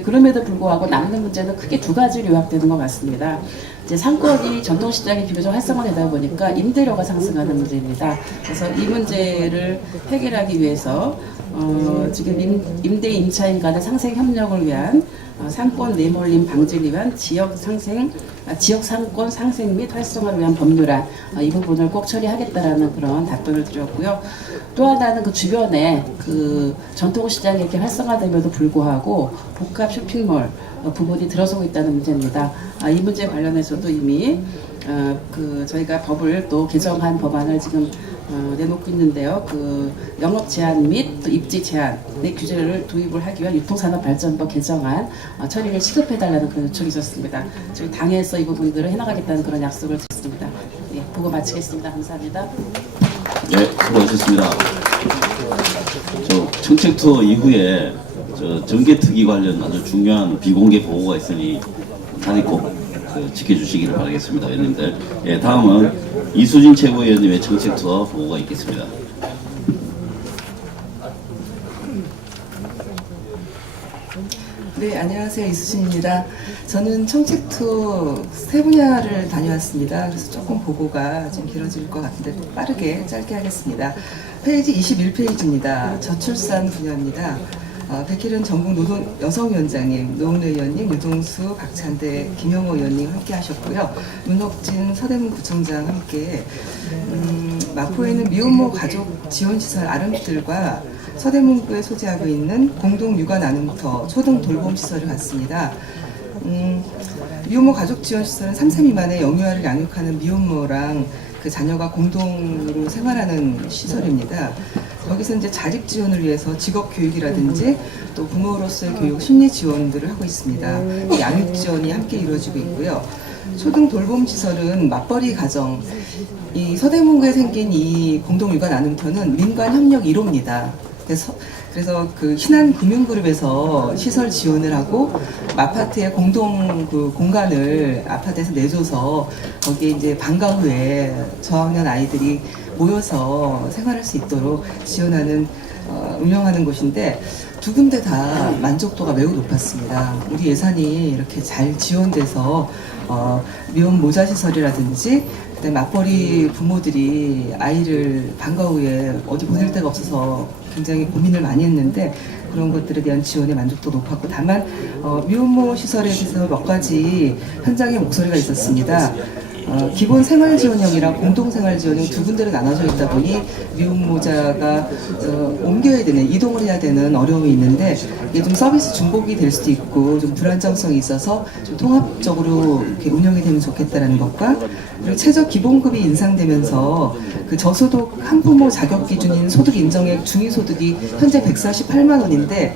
그럼에도 불구하고 남는 문제는 크게 2가지로 요약되는 것 같습니다. 이제 상권이 전통시장이 비교적 활성화되다 보니까 임대료가 상승하는 문제입니다. 그래서 이 문제를 해결하기 위해서 지금 임대 임차인 간의 상생 협력을 위한 상권 내몰림 방지를 위한 지역 상권 상생 및 활성화를 위한 법률안 이 부분을 꼭 처리하겠다라는 그런 답변을 드렸고요. 또 하나는 그 주변에 그 전통시장이 이렇게 활성화됨에도 불구하고 복합 쇼핑몰 부분이 들어서고 있다는 문제입니다. 이 문제 관련해서도 이미 저희가 법을 또 개정한 법안을 지금 내놓고 있는데요. 그 영업 제한 및 또 입지 제한의 규제를 도입을 하기 위한 유통산업발전법 개정안 처리를 시급해달라는 그런 요청이 있었습니다. 저희 당에서 이 부분들을 해나가겠다는 그런 약속을 드렸습니다. 예, 보고 마치겠습니다. 감사합니다. 네, 수고하셨습니다. 정책 투어 이후에 정개특위 관련 아주 중요한 비공개 보고가 있으니 다들 꼭 지켜주시기를 바라겠습니다. 의원님들. 예, 다음은 이수진 최고위원님의 정책 투어 보고가 있겠습니다. 네, 안녕하세요. 이수진입니다. 저는 정책 투어 3분야를 다녀왔습니다. 그래서 조금 보고가 좀 길어질 것 같은데 빠르게 짧게 하겠습니다. 페이지 21페이지입니다. 저출산 분야입니다. 백희른 전국 여성위원장님, 노은혜 의원님, 유동수, 박찬대, 김영호 의원님 함께 하셨고요. 문옥진 서대문구청장 함께 마포에는 미혼모 가족 지원시설 아름들과 서대문구에 소재하고 있는 공동육아나눔터 초등 돌봄시설을 갔습니다. 미혼모 가족 지원시설은 3세 미만의 영유아를 양육하는 미혼모랑 그 자녀가 공동으로 생활하는 시설입니다. 거기서 이제 자립 지원을 위해서 직업 교육이라든지 또 부모로서의 교육, 심리 지원들을 하고 있습니다. 양육 지원이 함께 이루어지고 있고요. 초등 돌봄 시설은 맞벌이 가정, 이 서대문구에 생긴 이 공동육아 나눔터는 민관 협력 1호입니다. 그래서 그 신한금융그룹에서 시설 지원을 하고 아파트에 공동 그 공간을 아파트에서 내줘서 거기에 이제 방과 후에 저학년 아이들이 모여서 생활할 수 있도록 지원하는 운영하는 곳인데 2군데 다 만족도가 매우 높았습니다. 우리 예산이 이렇게 잘 지원돼서 미혼 모자 시설이라든지 맞벌이 부모들이 아이를 방과 후에 어디 보낼 데가 없어서 굉장히 고민을 많이 했는데 그런 것들에 대한 지원의 만족도 높았고 다만 미혼모 시설에 대해서 몇 가지 현장의 목소리가 있었습니다. 기본 생활지원형이랑 공동생활지원형 2군데로 나눠져 있다 보니 미혼모자가 옮겨야 되는, 이동을 해야 되는 어려움이 있는데 이게 좀 서비스 중복이 될 수도 있고 좀 불안정성이 있어서 좀 통합적으로 이렇게 운영이 되면 좋겠다라는 것과 그리고 최저 기본급이 인상되면서 그 저소득 한부모 자격 기준인 소득 인정액 중위소득이 현재 148만 원인데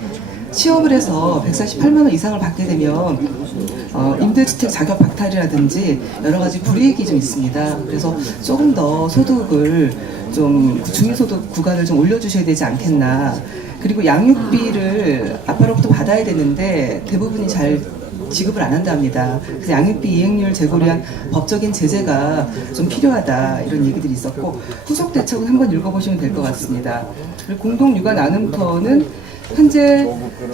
취업을 해서 148만 원 이상을 받게 되면 임대주택 자격 박탈이라든지 여러 가지 불이익이 좀 있습니다. 그래서 조금 더 소득을 좀 중위소득 구간을 좀 올려주셔야 되지 않겠나. 그리고 양육비를 아빠로부터 받아야 되는데 대부분이 잘 지급을 안 한답니다. 그래서 양육비 이행률 제고를 위한 법적인 제재가 좀 필요하다 이런 얘기들이 있었고 후속 대책은 한번 읽어보시면 될 것 같습니다. 그리고 공동육아 나눔터는 현재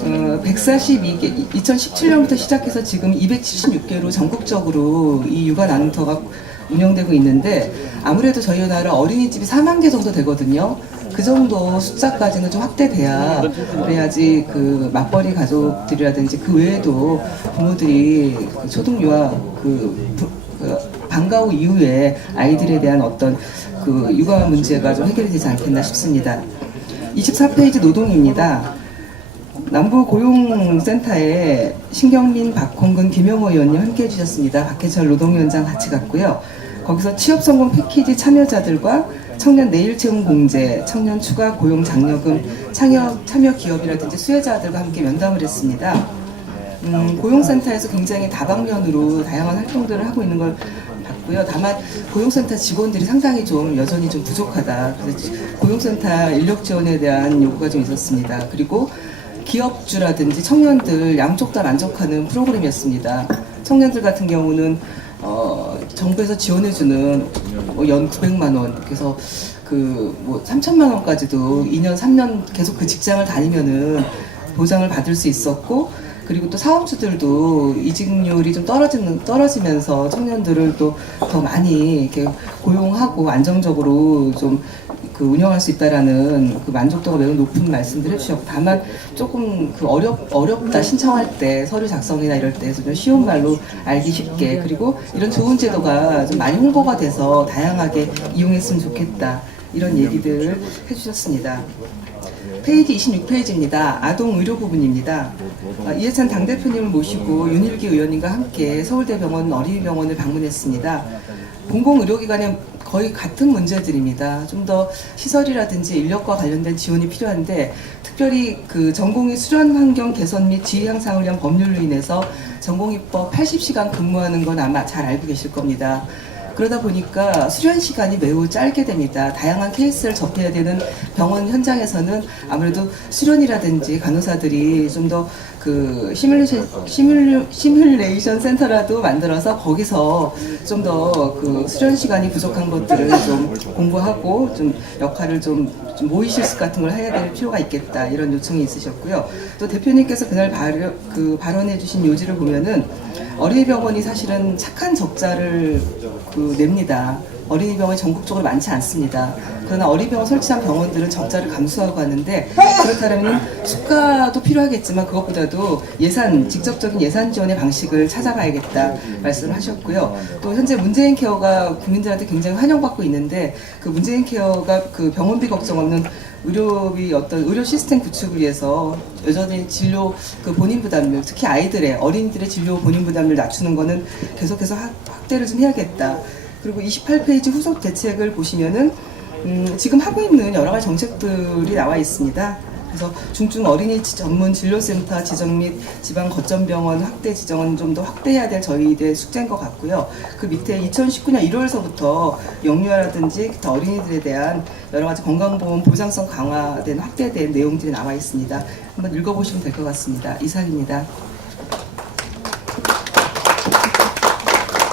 142개, 2017년부터 시작해서 지금 276개로 전국적으로 이 육아 나눔터가 운영되고 있는데 아무래도 저희 나라 어린이집이 4만 개 정도 되거든요. 그 정도 숫자까지는 좀 확대돼야 그래야지 그 맞벌이 가족들이라든지 그 외에도 부모들이 그 초등유아 그 방과 후 이후에 아이들에 대한 어떤 그 육아 문제가 좀 해결이 되지 않겠나 싶습니다. 24페이지 노동입니다. 남부고용센터에 신경민, 박홍근, 김영호 의원님 함께 해주셨습니다. 박해철 노동위원장 같이 갔고요. 거기서 취업성공 패키지 참여자들과 청년 내일채용 공제, 청년 추가 고용 장려금, 참여 기업이라든지 수혜자들과 함께 면담을 했습니다. 고용센터에서 굉장히 다방면으로 다양한 활동들을 하고 있는 걸 봤고요. 다만 고용센터 직원들이 상당히 좀 여전히 좀 부족하다. 그래서 고용센터 인력 지원에 대한 요구가 좀 있었습니다. 그리고 기업주라든지 청년들 양쪽 다 만족하는 프로그램이었습니다. 청년들 같은 경우는 정부에서 지원해주는 연 900만 원, 그래서 그 3천만 원까지도 2년, 3년 계속 그 직장을 다니면은 보장을 받을 수 있었고, 그리고 또 사업주들도 이직률이 좀 떨어지면서 청년들을 또 더 많이 이렇게 고용하고 안정적으로 좀 그 운영할 수 있다라는 그 만족도가 매우 높은 말씀들 해주셨고, 다만 조금 그 어렵다 신청할 때 서류 작성이나 이럴 때 좀 쉬운 말로 알기 쉽게, 그리고 이런 좋은 제도가 좀 많이 홍보가 돼서 다양하게 이용했으면 좋겠다 이런 얘기들 해주셨습니다. 페이지 26페이지입니다. 아동 의료 부분입니다. 이해찬 당대표님을 모시고 윤일기 의원님과 함께 서울대병원 어린이병원을 방문했습니다. 공공의료기관에 거의 같은 문제들입니다. 좀 더 시설이라든지 인력과 관련된 지원이 필요한데, 특별히 그 전공의 수련 환경 개선 및 지위 향상을 위한 법률로 인해서 전공의법 80시간 근무하는 건 아마 잘 알고 계실 겁니다. 그러다 보니까 수련 시간이 매우 짧게 됩니다. 다양한 케이스를 접해야 되는 병원 현장에서는 아무래도 수련이라든지 간호사들이 좀 더 그 시뮬레이션 센터라도 만들어서 거기서 좀 더 그 수련 시간이 부족한 것들을 좀 공부하고 좀 역할을 좀 모의실습 같은 걸 해야 될 필요가 있겠다 이런 요청이 있으셨고요. 또 대표님께서 그날 발언해 주신 요지를 보면은 어린이병원이 사실은 착한 적자를 냅니다. 어린이병원이 전국적으로 많지 않습니다. 그러나 어린이병원 설치한 병원들은 적자를 감수하고 하는데, 그렇다면 수가도 필요하겠지만 그것보다도 직접적인 예산 지원의 방식을 찾아가야겠다 말씀을 하셨고요. 또 현재 문재인 케어가 국민들한테 굉장히 환영받고 있는데, 그 문재인 케어가 그 병원비 걱정 없는 의료비 의료 시스템 구축을 위해서 여전히 진료 그 본인 부담률, 특히 어린이들의 진료 본인 부담률 낮추는 거는 계속해서 확대를 좀 해야겠다. 그리고 28페이지 후속 대책을 보시면은 지금 하고 있는 여러 가지 정책들이 나와 있습니다. 그래서 중증 어린이 전문 진료센터 지정 및 지방 거점병원 확대 지정은 좀 더 확대해야 될 저희들의 숙제인 것 같고요. 그 밑에 2019년 1월서부터 영유아라든지 기타 어린이들에 대한 여러 가지 건강보험 보장성 강화된 확대된 내용들이 나와 있습니다. 한번 읽어보시면 될 것 같습니다. 이상입니다.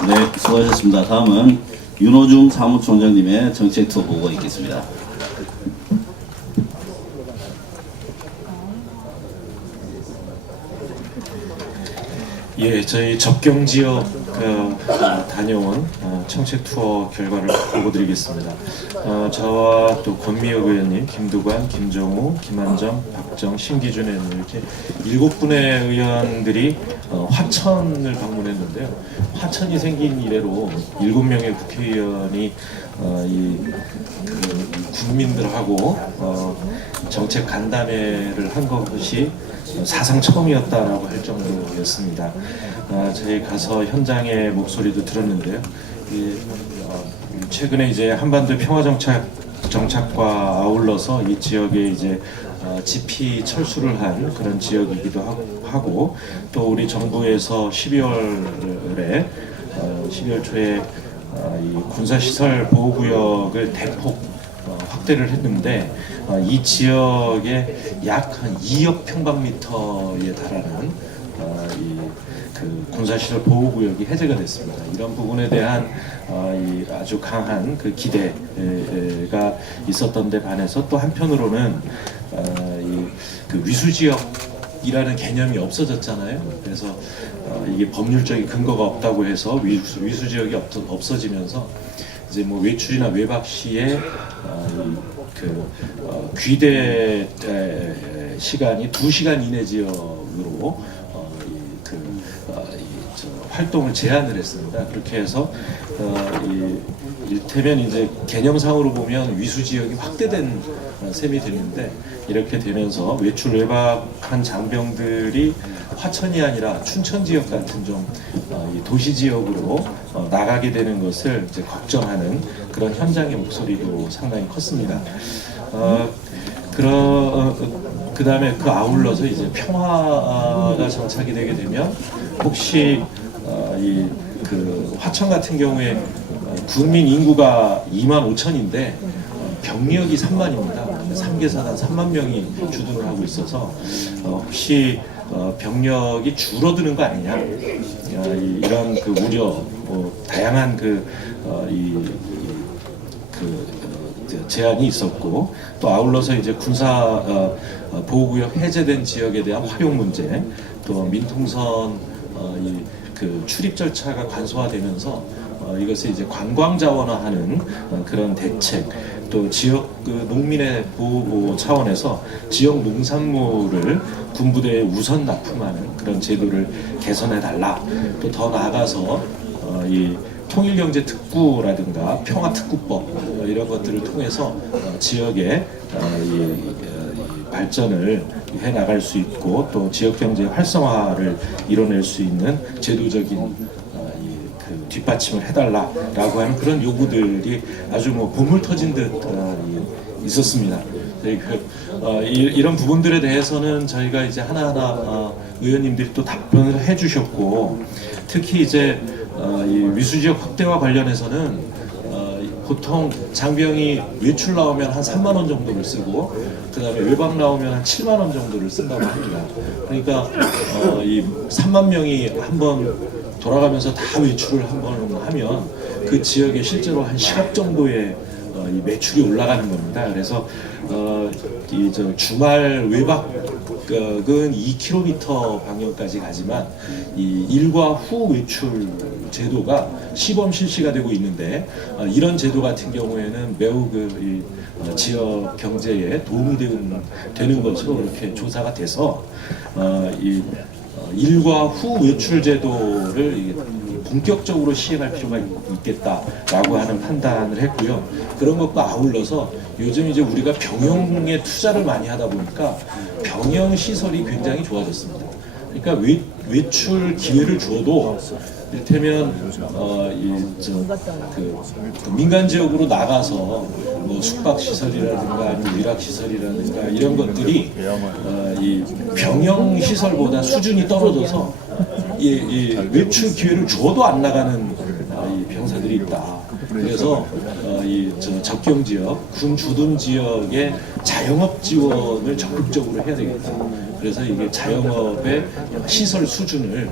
네, 수고하셨습니다. 다음은 윤호중 사무총장님의 정책 투어 보고가 있겠습니다. 예, 저희 접경 지역 다녀온 청책 투어 결과를 보고드리겠습니다. 저와 또 권미혁 의원님, 김두관, 김정우, 김한정, 박정, 신기준 의원님 이렇게 7분의 의원들이 화천을 방문했는데요. 화천이 생긴 이래로 7명의 국회의원이 국민들하고 정책 간담회를 한 것이 사상 처음이었다라고 할 정도였습니다. 저희 가서 현장의 목소리도 들었는데요. 최근에 이제 한반도 평화 정착과 아울러서 이 지역에 이제 집피 철수를 한 그런 지역이기도 하고 또 우리 정부에서 12월 초에 이 군사시설 보호구역을 대폭 확대를 했는데 이 지역에 약 한 2억 평방미터에 달하는 그 군사시설 보호구역이 해제가 됐습니다. 이런 부분에 대한 이 아주 강한 그 기대가 있었던 데 반해서 또 한편으로는 그 위수지역이라는 개념이 없어졌잖아요. 그래서 이게 법률적인 근거가 없다고 해서 위수지역이 없어지면서 이제 뭐 외출이나 외박 시에 귀대 시간이 2시간 이내 지역으로 활동을 제한을 했습니다. 그렇게 해서 일테면 이제 개념상으로 보면 위수 지역이 확대된 셈이 되는데 이렇게 되면서 외출 외박한 장병들이 화천이 아니라 춘천 지역 같은 좀 도시 지역으로 나가게 되는 것을 이제 걱정하는 그런 현장의 목소리도 상당히 컸습니다. 그 다음에 그 아울러서 이제 평화가 정착이 되게 되면 혹시 그 화천 같은 경우에 국민 인구가 2만 5천인데 병력이 3만입니다. 3개사단 3만 명이 주둔을 하고 있어서 혹시 병력이 줄어드는 거 아니냐 이런 그 우려, 다양한 제안이 있었고 또 아울러서 이제 군사 보호구역 해제된 지역에 대한 활용 문제, 또 민통선 그 출입 절차가 간소화되면서 이것을 이제 관광 자원화하는 그런 대책, 또 지역 그 농민의 보호 차원에서 지역 농산물을 군부대에 우선 납품하는 그런 제도를 개선해 달라. 또 더 나아가서 이 통일경제특구라든가 평화특구법 이런 것들을 통해서 지역의 발전을 해 나갈 수 있고 또 지역 경제 활성화를 이뤄낼 수 있는 제도적인 그 뒷받침을 해달라라고 하는 그런 요구들이 아주 뭐 보물 터진 듯 있었습니다. 이런 부분들에 대해서는 저희가 이제 하나하나 의원님들이 또 답변을 해주셨고 특히 이제 이 위수지역 확대와 관련해서는 보통 장병이 외출 나오면 한 3만 원 정도를 쓰고 그 다음에 외박 나오면 한 7만 원 정도를 쓴다고 합니다. 그러니까 이 3만 명이 한번 돌아가면서 다 외출을 한번 하면 그 지역에 실제로 한 10억 정도의 이 매출이 올라가는 겁니다. 그래서 저 주말 외박은 2km 방향까지 가지만 이 일과 후 외출 제도가 시범 실시가 되고 있는데 이런 제도 같은 경우에는 매우 이 지역 경제에 도움이 되는 것으로 이렇게 조사가 돼서 이 일과 후 외출 제도를 본격적으로 시행할 필요가 있겠다라고 하는 판단을 했고요. 그런 것과 아울러서 요즘 이제 우리가 병영에 투자를 많이 하다 보니까 병영 시설이 굉장히 좋아졌습니다. 그러니까 외출 기회를 줘도 이를테면 그 민간 지역으로 나가서 뭐 숙박 시설이라든가 아니면 위락 시설이라든가 이런 것들이 이 병영 시설보다 수준이 떨어져서 이 외출 기회를 줘도 안 나가는 이 병사들이 있다. 그래서 이 접경 지역, 군 주둔 지역의 자영업 지원을 적극적으로 해야 되겠다. 그래서 이게 자영업의 시설 수준을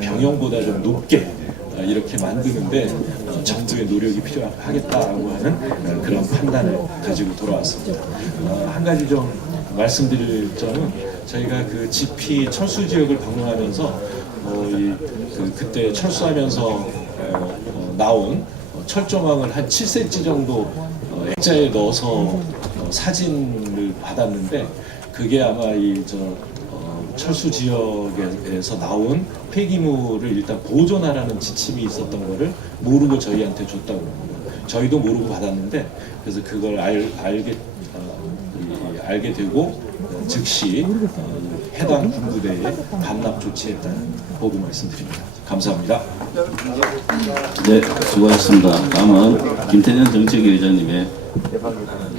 병영보다 좀 높게 이렇게 만드는데 정부의 노력이 필요하겠다라고 하는 그런 판단을 가지고 돌아왔습니다. 한 가지 좀 말씀드릴 점은 저희가 그 집피 철수 지역을 방문하면서 그때 철수하면서 나온 철조망을 한 7cm 정도 액자에 넣어서 사진을 받았는데 그게 아마 철수 지역에서 나온 폐기물을 일단 보존하라는 지침이 있었던 거를 모르고 저희한테 줬다고 합니다. 저희도 모르고 받았는데 그래서 그걸 알게 되고 즉시 해당 군부대에 반납 조치했다는 보고 말씀드립니다. 감사합니다. 네, 수고하셨습니다. 다음은 김태년 정책위원장님의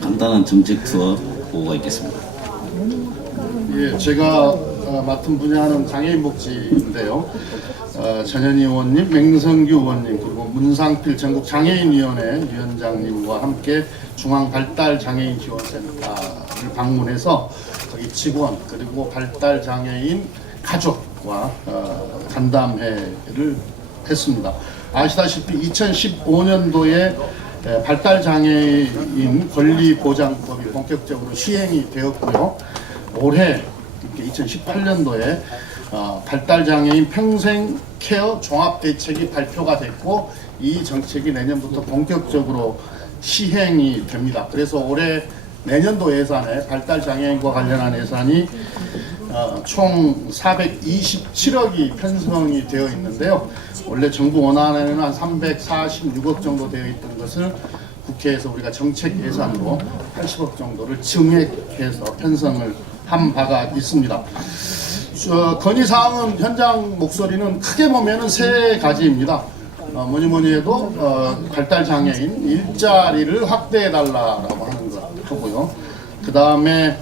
간단한 정책 투어 보고가 있겠습니다. 예, 제가 맡은 분야는 장애인 복지인데요. 전현희 의원님, 맹성규 의원님, 그리고 문상필 전국 장애인위원회 위원장님과 함께 중앙발달장애인지원센터를 방문해서 거기 직원 그리고 발달장애인 가족과 간담회를 했습니다. 아시다시피 2015년도에 발달장애인 권리보장법이 본격적으로 시행이 되었고요. 올해 2018년도에 발달장애인 평생 케어 종합대책이 발표가 됐고 이 정책이 내년부터 본격적으로 시행이 됩니다. 그래서 올해 내년도 예산에 발달장애인과 관련한 예산이 총 427억이 편성이 되어 있는데요. 원래 정부 원안에는 한 346억 정도 되어 있던 것을 국회에서 우리가 정책 예산으로 80억 정도를 증액해서 편성을 한 바가 있습니다. 건의사항은 현장 목소리는 크게 보면은 세 가지입니다. 뭐니 해도 발달장애인 일자리를 확대해달라고 하는 것 하고요. 그 다음에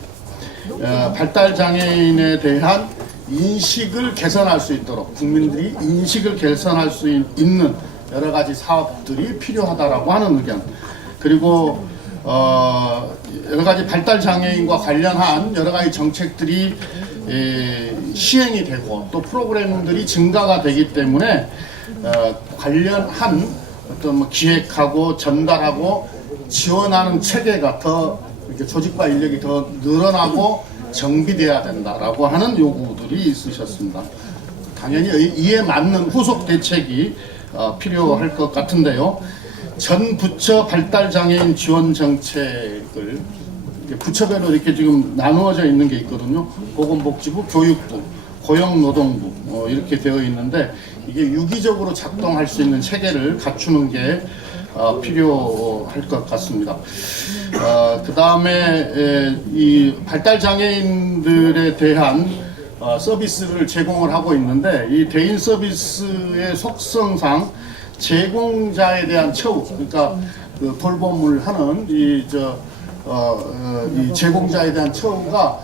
발달장애인에 대한 인식을 개선할 수 있도록 국민들이 인식을 개선할 수 있는 여러 가지 사업들이 필요하다라고 하는 의견. 그리고 여러 가지 발달장애인과 관련한 여러 가지 정책들이 시행이 되고 또 프로그램들이 증가가 되기 때문에 관련한 어떤 뭐 기획하고 전달하고 지원하는 체계가 더 이렇게 조직과 인력이 더 늘어나고 정비돼야 된다라고 하는 요구들이 있으셨습니다. 당연히 이에 맞는 후속 대책이 필요할 것 같은데요. 전 부처 발달장애인 지원 정책을 부처별로 이렇게 지금 나누어져 있는 게 있거든요. 보건복지부, 교육부, 고용노동부 이렇게 되어 있는데 이게 유기적으로 작동할 수 있는 체계를 갖추는 게 필요할 것 같습니다. 그 다음에 이 발달장애인들에 대한 서비스를 제공을 하고 있는데 이 대인 서비스의 속성상 제공자에 대한 처우, 그러니까 그 돌봄을 하는 이 제공자에 대한 처우가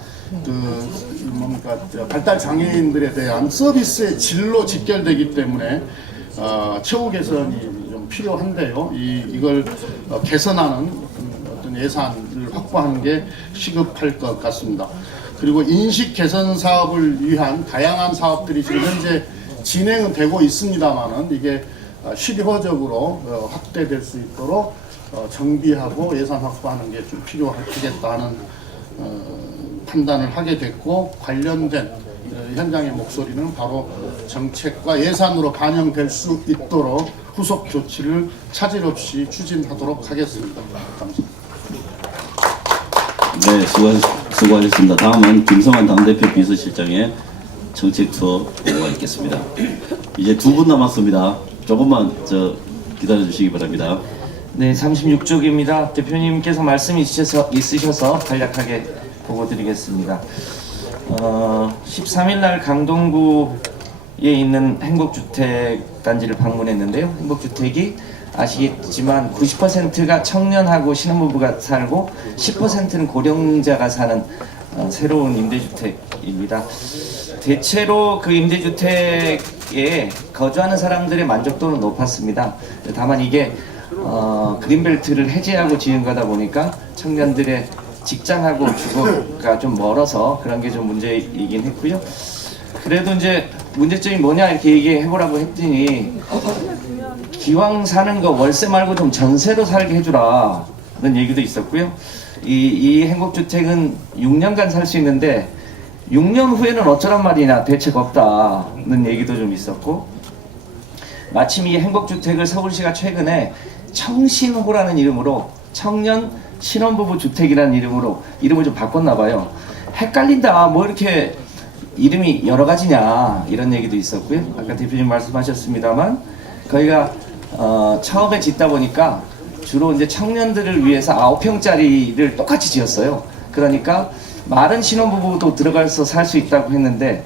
발달 장애인들에 대한 서비스의 질로 직결되기 때문에 처우 개선이 좀 필요한데요. 이걸 개선하는 어떤 예산을 확보하는 게 시급할 것 같습니다. 그리고 인식 개선 사업을 위한 다양한 사업들이 지금 현재 진행은 되고 있습니다만은 이게 실효적으로 확대될 수 있도록 정비하고 예산 확보하는 게 좀 필요하겠다는 판단을 하게 됐고 관련된 현장의 목소리는 바로 정책과 예산으로 반영될 수 있도록 후속 조치를 차질 없이 추진하도록 하겠습니다. 감사합니다. 네, 수고하셨습니다. 다음은 김성환 당대표 비서실장의 정책 투어 보고가 있겠습니다. 이제 두 분 남았습니다. 조금만 기다려 주시기 바랍니다. 네, 36쪽입니다. 대표님께서 말씀이 있으셔서 간략하게 보고 드리겠습니다. 13일 날 강동구에 있는 행복주택 단지를 방문했는데요. 행복주택이 아시겠지만 90%가 청년하고 신혼부부가 살고 10%는 고령자가 사는 새로운 임대주택입니다. 대체로 그 임대주택에 거주하는 사람들의 만족도는 높았습니다. 다만 이게 그린벨트를 해제하고 지은 거다 보니까 청년들의 직장하고 주거가 좀 멀어서 그런 게 좀 문제이긴 했고요. 그래도 이제 문제점이 뭐냐 이렇게 얘기해보라고 했더니 기왕 사는 거 월세 말고 좀 전세로 살게 해주라는 얘기도 있었고요. 이 행복주택은 6년간 살 수 있는데 6년 후에는 어쩌란 말이냐, 대책 없다는 얘기도 좀 있었고, 마침 이 행복주택을 서울시가 최근에 청신호라는 이름으로 청년 신혼부부 주택이라는 이름으로 이름을 좀 바꿨나 봐요. 헷갈린다, 뭐 이렇게 이름이 여러 가지냐, 이런 얘기도 있었고요. 아까 대표님 말씀하셨습니다만 거기가 처음에 짓다 보니까 주로 이제 청년들을 위해서 9평짜리를 똑같이 지었어요. 그러니까 마른 신혼부부도 들어가서 살 수 있다고 했는데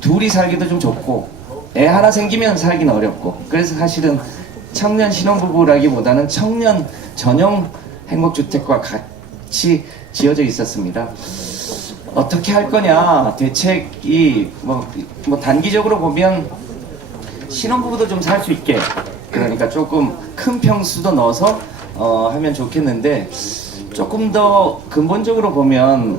둘이 살기도 좀 좋고 애 하나 생기면 살기는 어렵고, 그래서 사실은 청년 신혼부부라기보다는 청년 전용 행복주택과 같이 지어져 있었습니다. 어떻게 할 거냐 대책이 뭐 단기적으로 보면 신혼부부도 좀 살 수 있게, 그러니까 조금 큰 평수도 넣어서 하면 좋겠는데, 조금 더 근본적으로 보면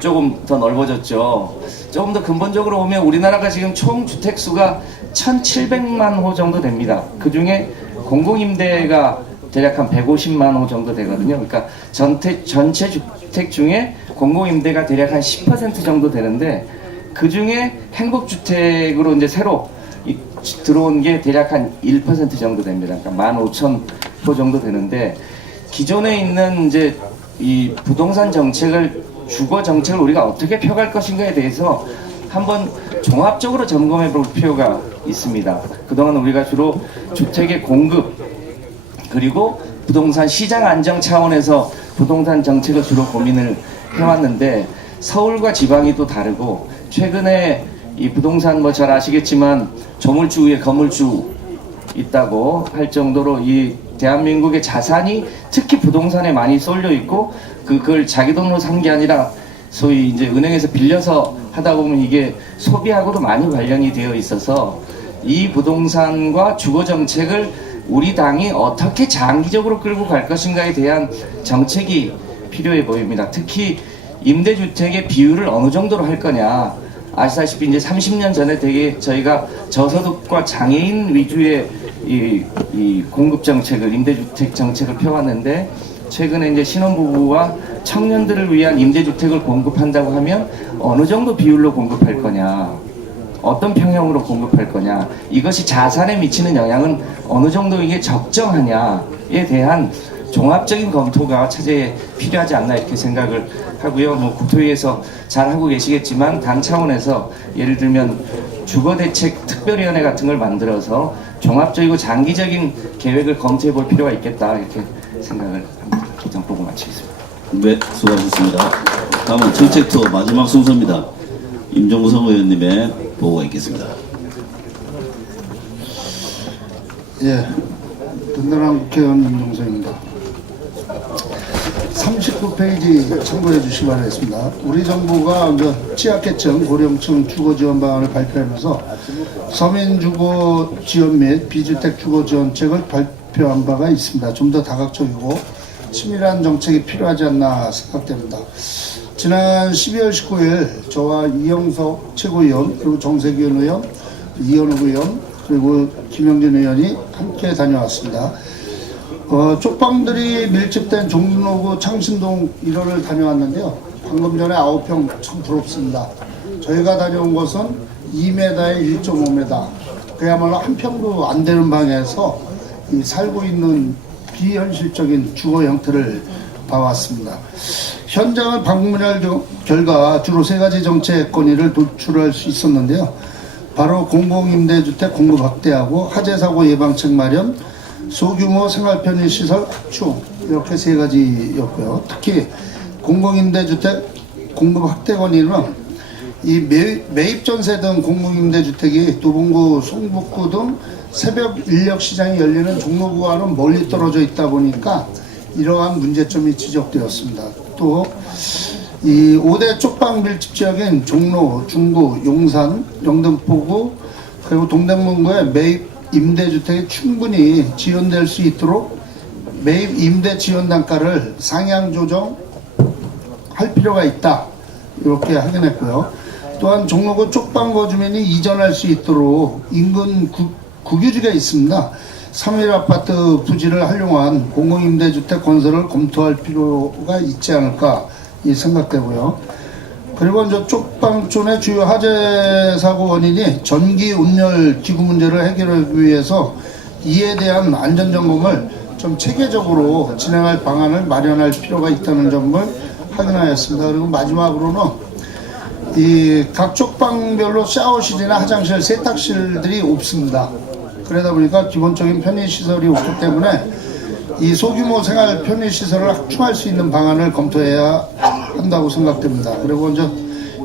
조금 더 넓어졌죠. 조금 더 근본적으로 보면 우리나라가 지금 총 주택 수가 1,700만 호 정도 됩니다. 그 중에 공공임대가 대략 한 150만 호 정도 되거든요. 그러니까 전체 주택 중에 공공임대가 대략 한 10% 정도 되는데, 그 중에 행복주택으로 이제 새로 들어온 게 대략 한 1% 정도 됩니다. 그러니까 15,000호 정도 되는데, 기존에 있는 이제 이 부동산 정책을, 주거 정책을 우리가 어떻게 펴갈 것인가에 대해서 한번 종합적으로 점검해 볼 필요가 있습니다. 그동안 우리가 주로 주택의 공급, 그리고 부동산 시장 안정 차원에서 부동산 정책을 주로 고민을 해왔는데, 서울과 지방이 또 다르고, 최근에 이 부동산 뭐 잘 아시겠지만 조물주 위에 거물주 있다고 할 정도로 이 대한민국의 자산이 특히 부동산에 많이 쏠려 있고, 그걸 자기 돈으로 산 게 아니라 소위 이제 은행에서 빌려서 하다 보면 이게 소비하고도 많이 관련이 되어 있어서, 이 부동산과 주거 정책을 우리 당이 어떻게 장기적으로 끌고 갈 것인가에 대한 정책이 필요해 보입니다. 특히 임대주택의 비율을 어느 정도로 할 거냐. 아시다시피 이제 30년 전에 되게 저희가 저소득과 장애인 위주의 이 공급 정책을, 임대주택 정책을 펴왔는데, 최근에 이제 신혼부부와 청년들을 위한 임대주택을 공급한다고 하면 어느 정도 비율로 공급할 거냐, 어떤 평형으로 공급할 거냐, 이것이 자산에 미치는 영향은 어느 정도 이게 적정하냐에 대한 종합적인 검토가 차제에 필요하지 않나 이렇게 생각을 하고요. 뭐 국토위에서 잘 하고 계시겠지만, 당 차원에서 예를 들면 주거대책 특별위원회 같은 걸 만들어서 종합적이고 장기적인 계획을 검토해 볼 필요가 있겠다 이렇게 생각을 합니다. 이상 보고 마치겠습니다. 네, 수고하셨습니다. 다음은 정책 투어 마지막 순서입니다. 임종석 의원님의 보고가 있겠습니다. 예, 든든한 국회의원 임종석입니다. 39페이지 참고해 주시기 바라겠습니다. 우리 정부가 취약계층, 고령층 주거 지원 방안을 발표하면서 서민 주거 지원 및 비주택 주거 지원책을 발표한 바가 있습니다. 좀 더 다각적이고 치밀한 정책이 필요하지 않나 생각됩니다. 지난 12월 19일 저와 이영석 최고위원, 그리고 정세균 의원, 이현욱 의원, 그리고 김영진 의원이 함께 다녀왔습니다. 쪽방들이 밀집된 종로구 창신동 1호를 다녀왔는데요. 방금 전에 9평 참 부럽습니다. 저희가 다녀온 곳은 2m에 1.5m, 그야말로 한 평도 안 되는 방에서 살고 있는 비현실적인 주거 형태를 봐왔습니다. 현장을 방문할 결과 주로 3가지 정책 건의를 도출할 수 있었는데요. 바로 공공임대주택 공급 확대하고 화재사고 예방책 마련, 소규모 생활편의시설 확충, 이렇게 3가지였고요. 특히 공공임대주택 공급 확대 건의는 이 매입전세 등 공공임대주택이 도봉구, 송북구 등 새벽 인력 시장이 열리는 종로구와는 멀리 떨어져 있다 보니까 이러한 문제점이 지적되었습니다. 또 이 5대 쪽방 밀집 지역인 종로, 중구, 용산, 영등포구, 그리고 동대문구의 매입 임대주택이 충분히 지원될 수 있도록 매입 임대 지원 단가를 상향 조정할 필요가 있다, 이렇게 확인했고요. 또한 종로구 쪽방 거주민이 이전할 수 있도록 인근 국유지가 있습니다. 3일 아파트 부지를 활용한 공공임대주택 건설을 검토할 필요가 있지 않을까 생각되고요. 그리고 이제 쪽방촌의 주요 화재 사고 원인이 전기 온열 기구 문제를 해결하기 위해서 이에 대한 안전 점검을 좀 체계적으로 진행할 방안을 마련할 필요가 있다는 점을 확인하였습니다. 그리고 마지막으로는 이 각 쪽방별로 샤워실이나 화장실, 세탁실들이 없습니다. 그러다 보니까 기본적인 편의시설이 없기 때문에 이 소규모 생활 편의시설을 확충할 수 있는 방안을 검토해야 한다고 생각됩니다. 그리고 이제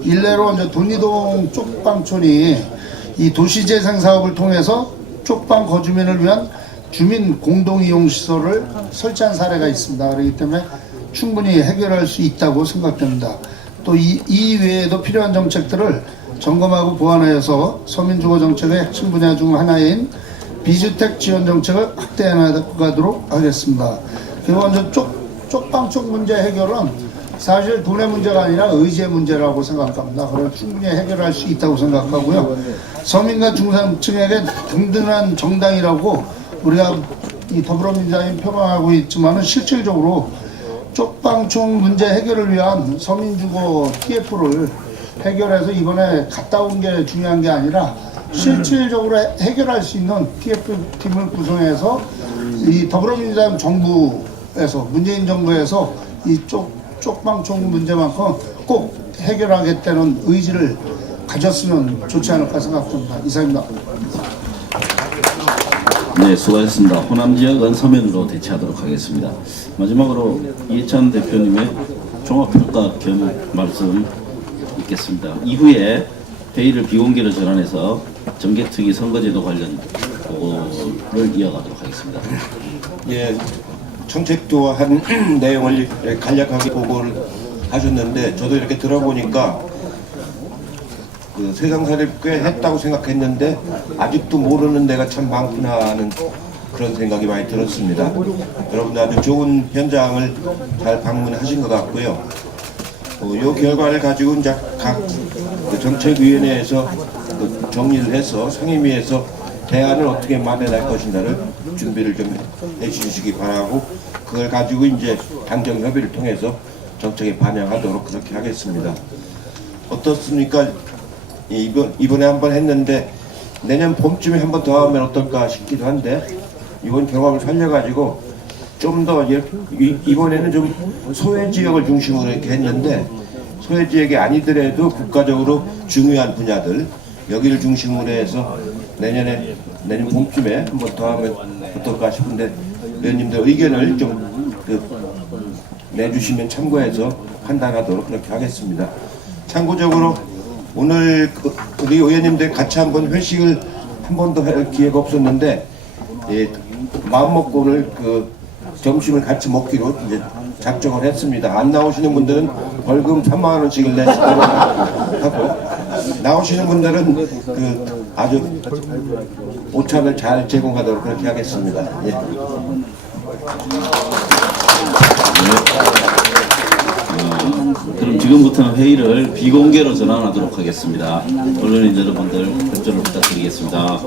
일례로 이제 돈이동 쪽방촌이 이 도시재생 사업을 통해서 쪽방 거주민을 위한 주민 공동이용 시설을 설치한 사례가 있습니다. 그렇기 때문에 충분히 해결할 수 있다고 생각됩니다. 또 이 외에도 필요한 정책들을 점검하고 보완하여서 서민주거 정책의 핵심 분야 중 하나인 비주택 지원 정책을 확대해 나가도록 하겠습니다. 그리고 먼저 쪽방촌 문제 해결은 사실 돈의 문제가 아니라 의지의 문제라고 생각합니다. 그걸 충분히 해결할 수 있다고 생각하고요. 서민과 중산층에게 든든한 정당이라고 우리가 이 더불어민주당이 표방하고 있지만은 실질적으로 쪽방촌 문제 해결을 위한 서민주거 TF를 해결해서 이번에 갔다 온 게 중요한 게 아니라 실질적으로 해결할 수 있는 TF팀을 구성해서 이 더불어민주당 정부에서 문재인 정부에서 이 쪽방촌 문제만큼 꼭 해결하겠다는 의지를 가졌으면 좋지 않을까 생각합니다. 이상입니다. 네, 수고하셨습니다. 호남 지역은 서면으로 대체하도록 하겠습니다. 마지막으로 이해찬 대표님의 종합평가 겸 말씀 있겠습니다. 이후에 회의를 비공개로 전환해서 정개특위 선거제도 관련 보고를 이어가도록 하겠습니다. 예, 정책도한 내용을 간략하게 보고를 하셨는데 저도 이렇게 들어보니까 그 세상살이를 꽤 했다고 생각했는데 아직도 모르는 데가 참 많구나 하는 그런 생각이 많이 들었습니다. 여러분들 아주 좋은 현장을 잘 방문하신 것 같고요. 이 결과를 가지고 이제 각 정책위원회에서 정리를 해서 상임위에서 대안을 어떻게 마련할 것인가를 준비를 좀 해주시기 바라고 그걸 가지고 이제 당정 협의를 통해서 정책에 반영하도록 그렇게 하겠습니다. 어떻습니까? 이번에 한번 했는데 내년 봄쯤에 한 번 더 하면 어떨까 싶기도 한데 이번 경험을 살려가지고 좀 더 이번에는 좀 소외 지역을 중심으로 이렇게 했는데 소외 지역이 아니더라도 국가적으로 중요한 분야들 여기를 중심으로 해서 내년 봄쯤에 한 번 더 하면 어떨까 싶은데 의원님들 의견을 좀 내주시면 참고해서 판단하도록 그렇게 하겠습니다. 참고적으로 오늘 우리 의원님들 같이 한번 회식을 한 번도 할 기회가 없었는데 마음 먹고 오늘 점심을 같이 먹기로 이제 작정을 했습니다. 안 나오시는 분들은 벌금 3만 원씩을 내시도록 하고 나오시는 분들은 아주 오찬을 잘 제공하도록 그렇게 하겠습니다. 예. 그럼 지금부터는 회의를 비공개로 전환하도록 하겠습니다. 언론인 여러분들 협조를 부탁드리겠습니다.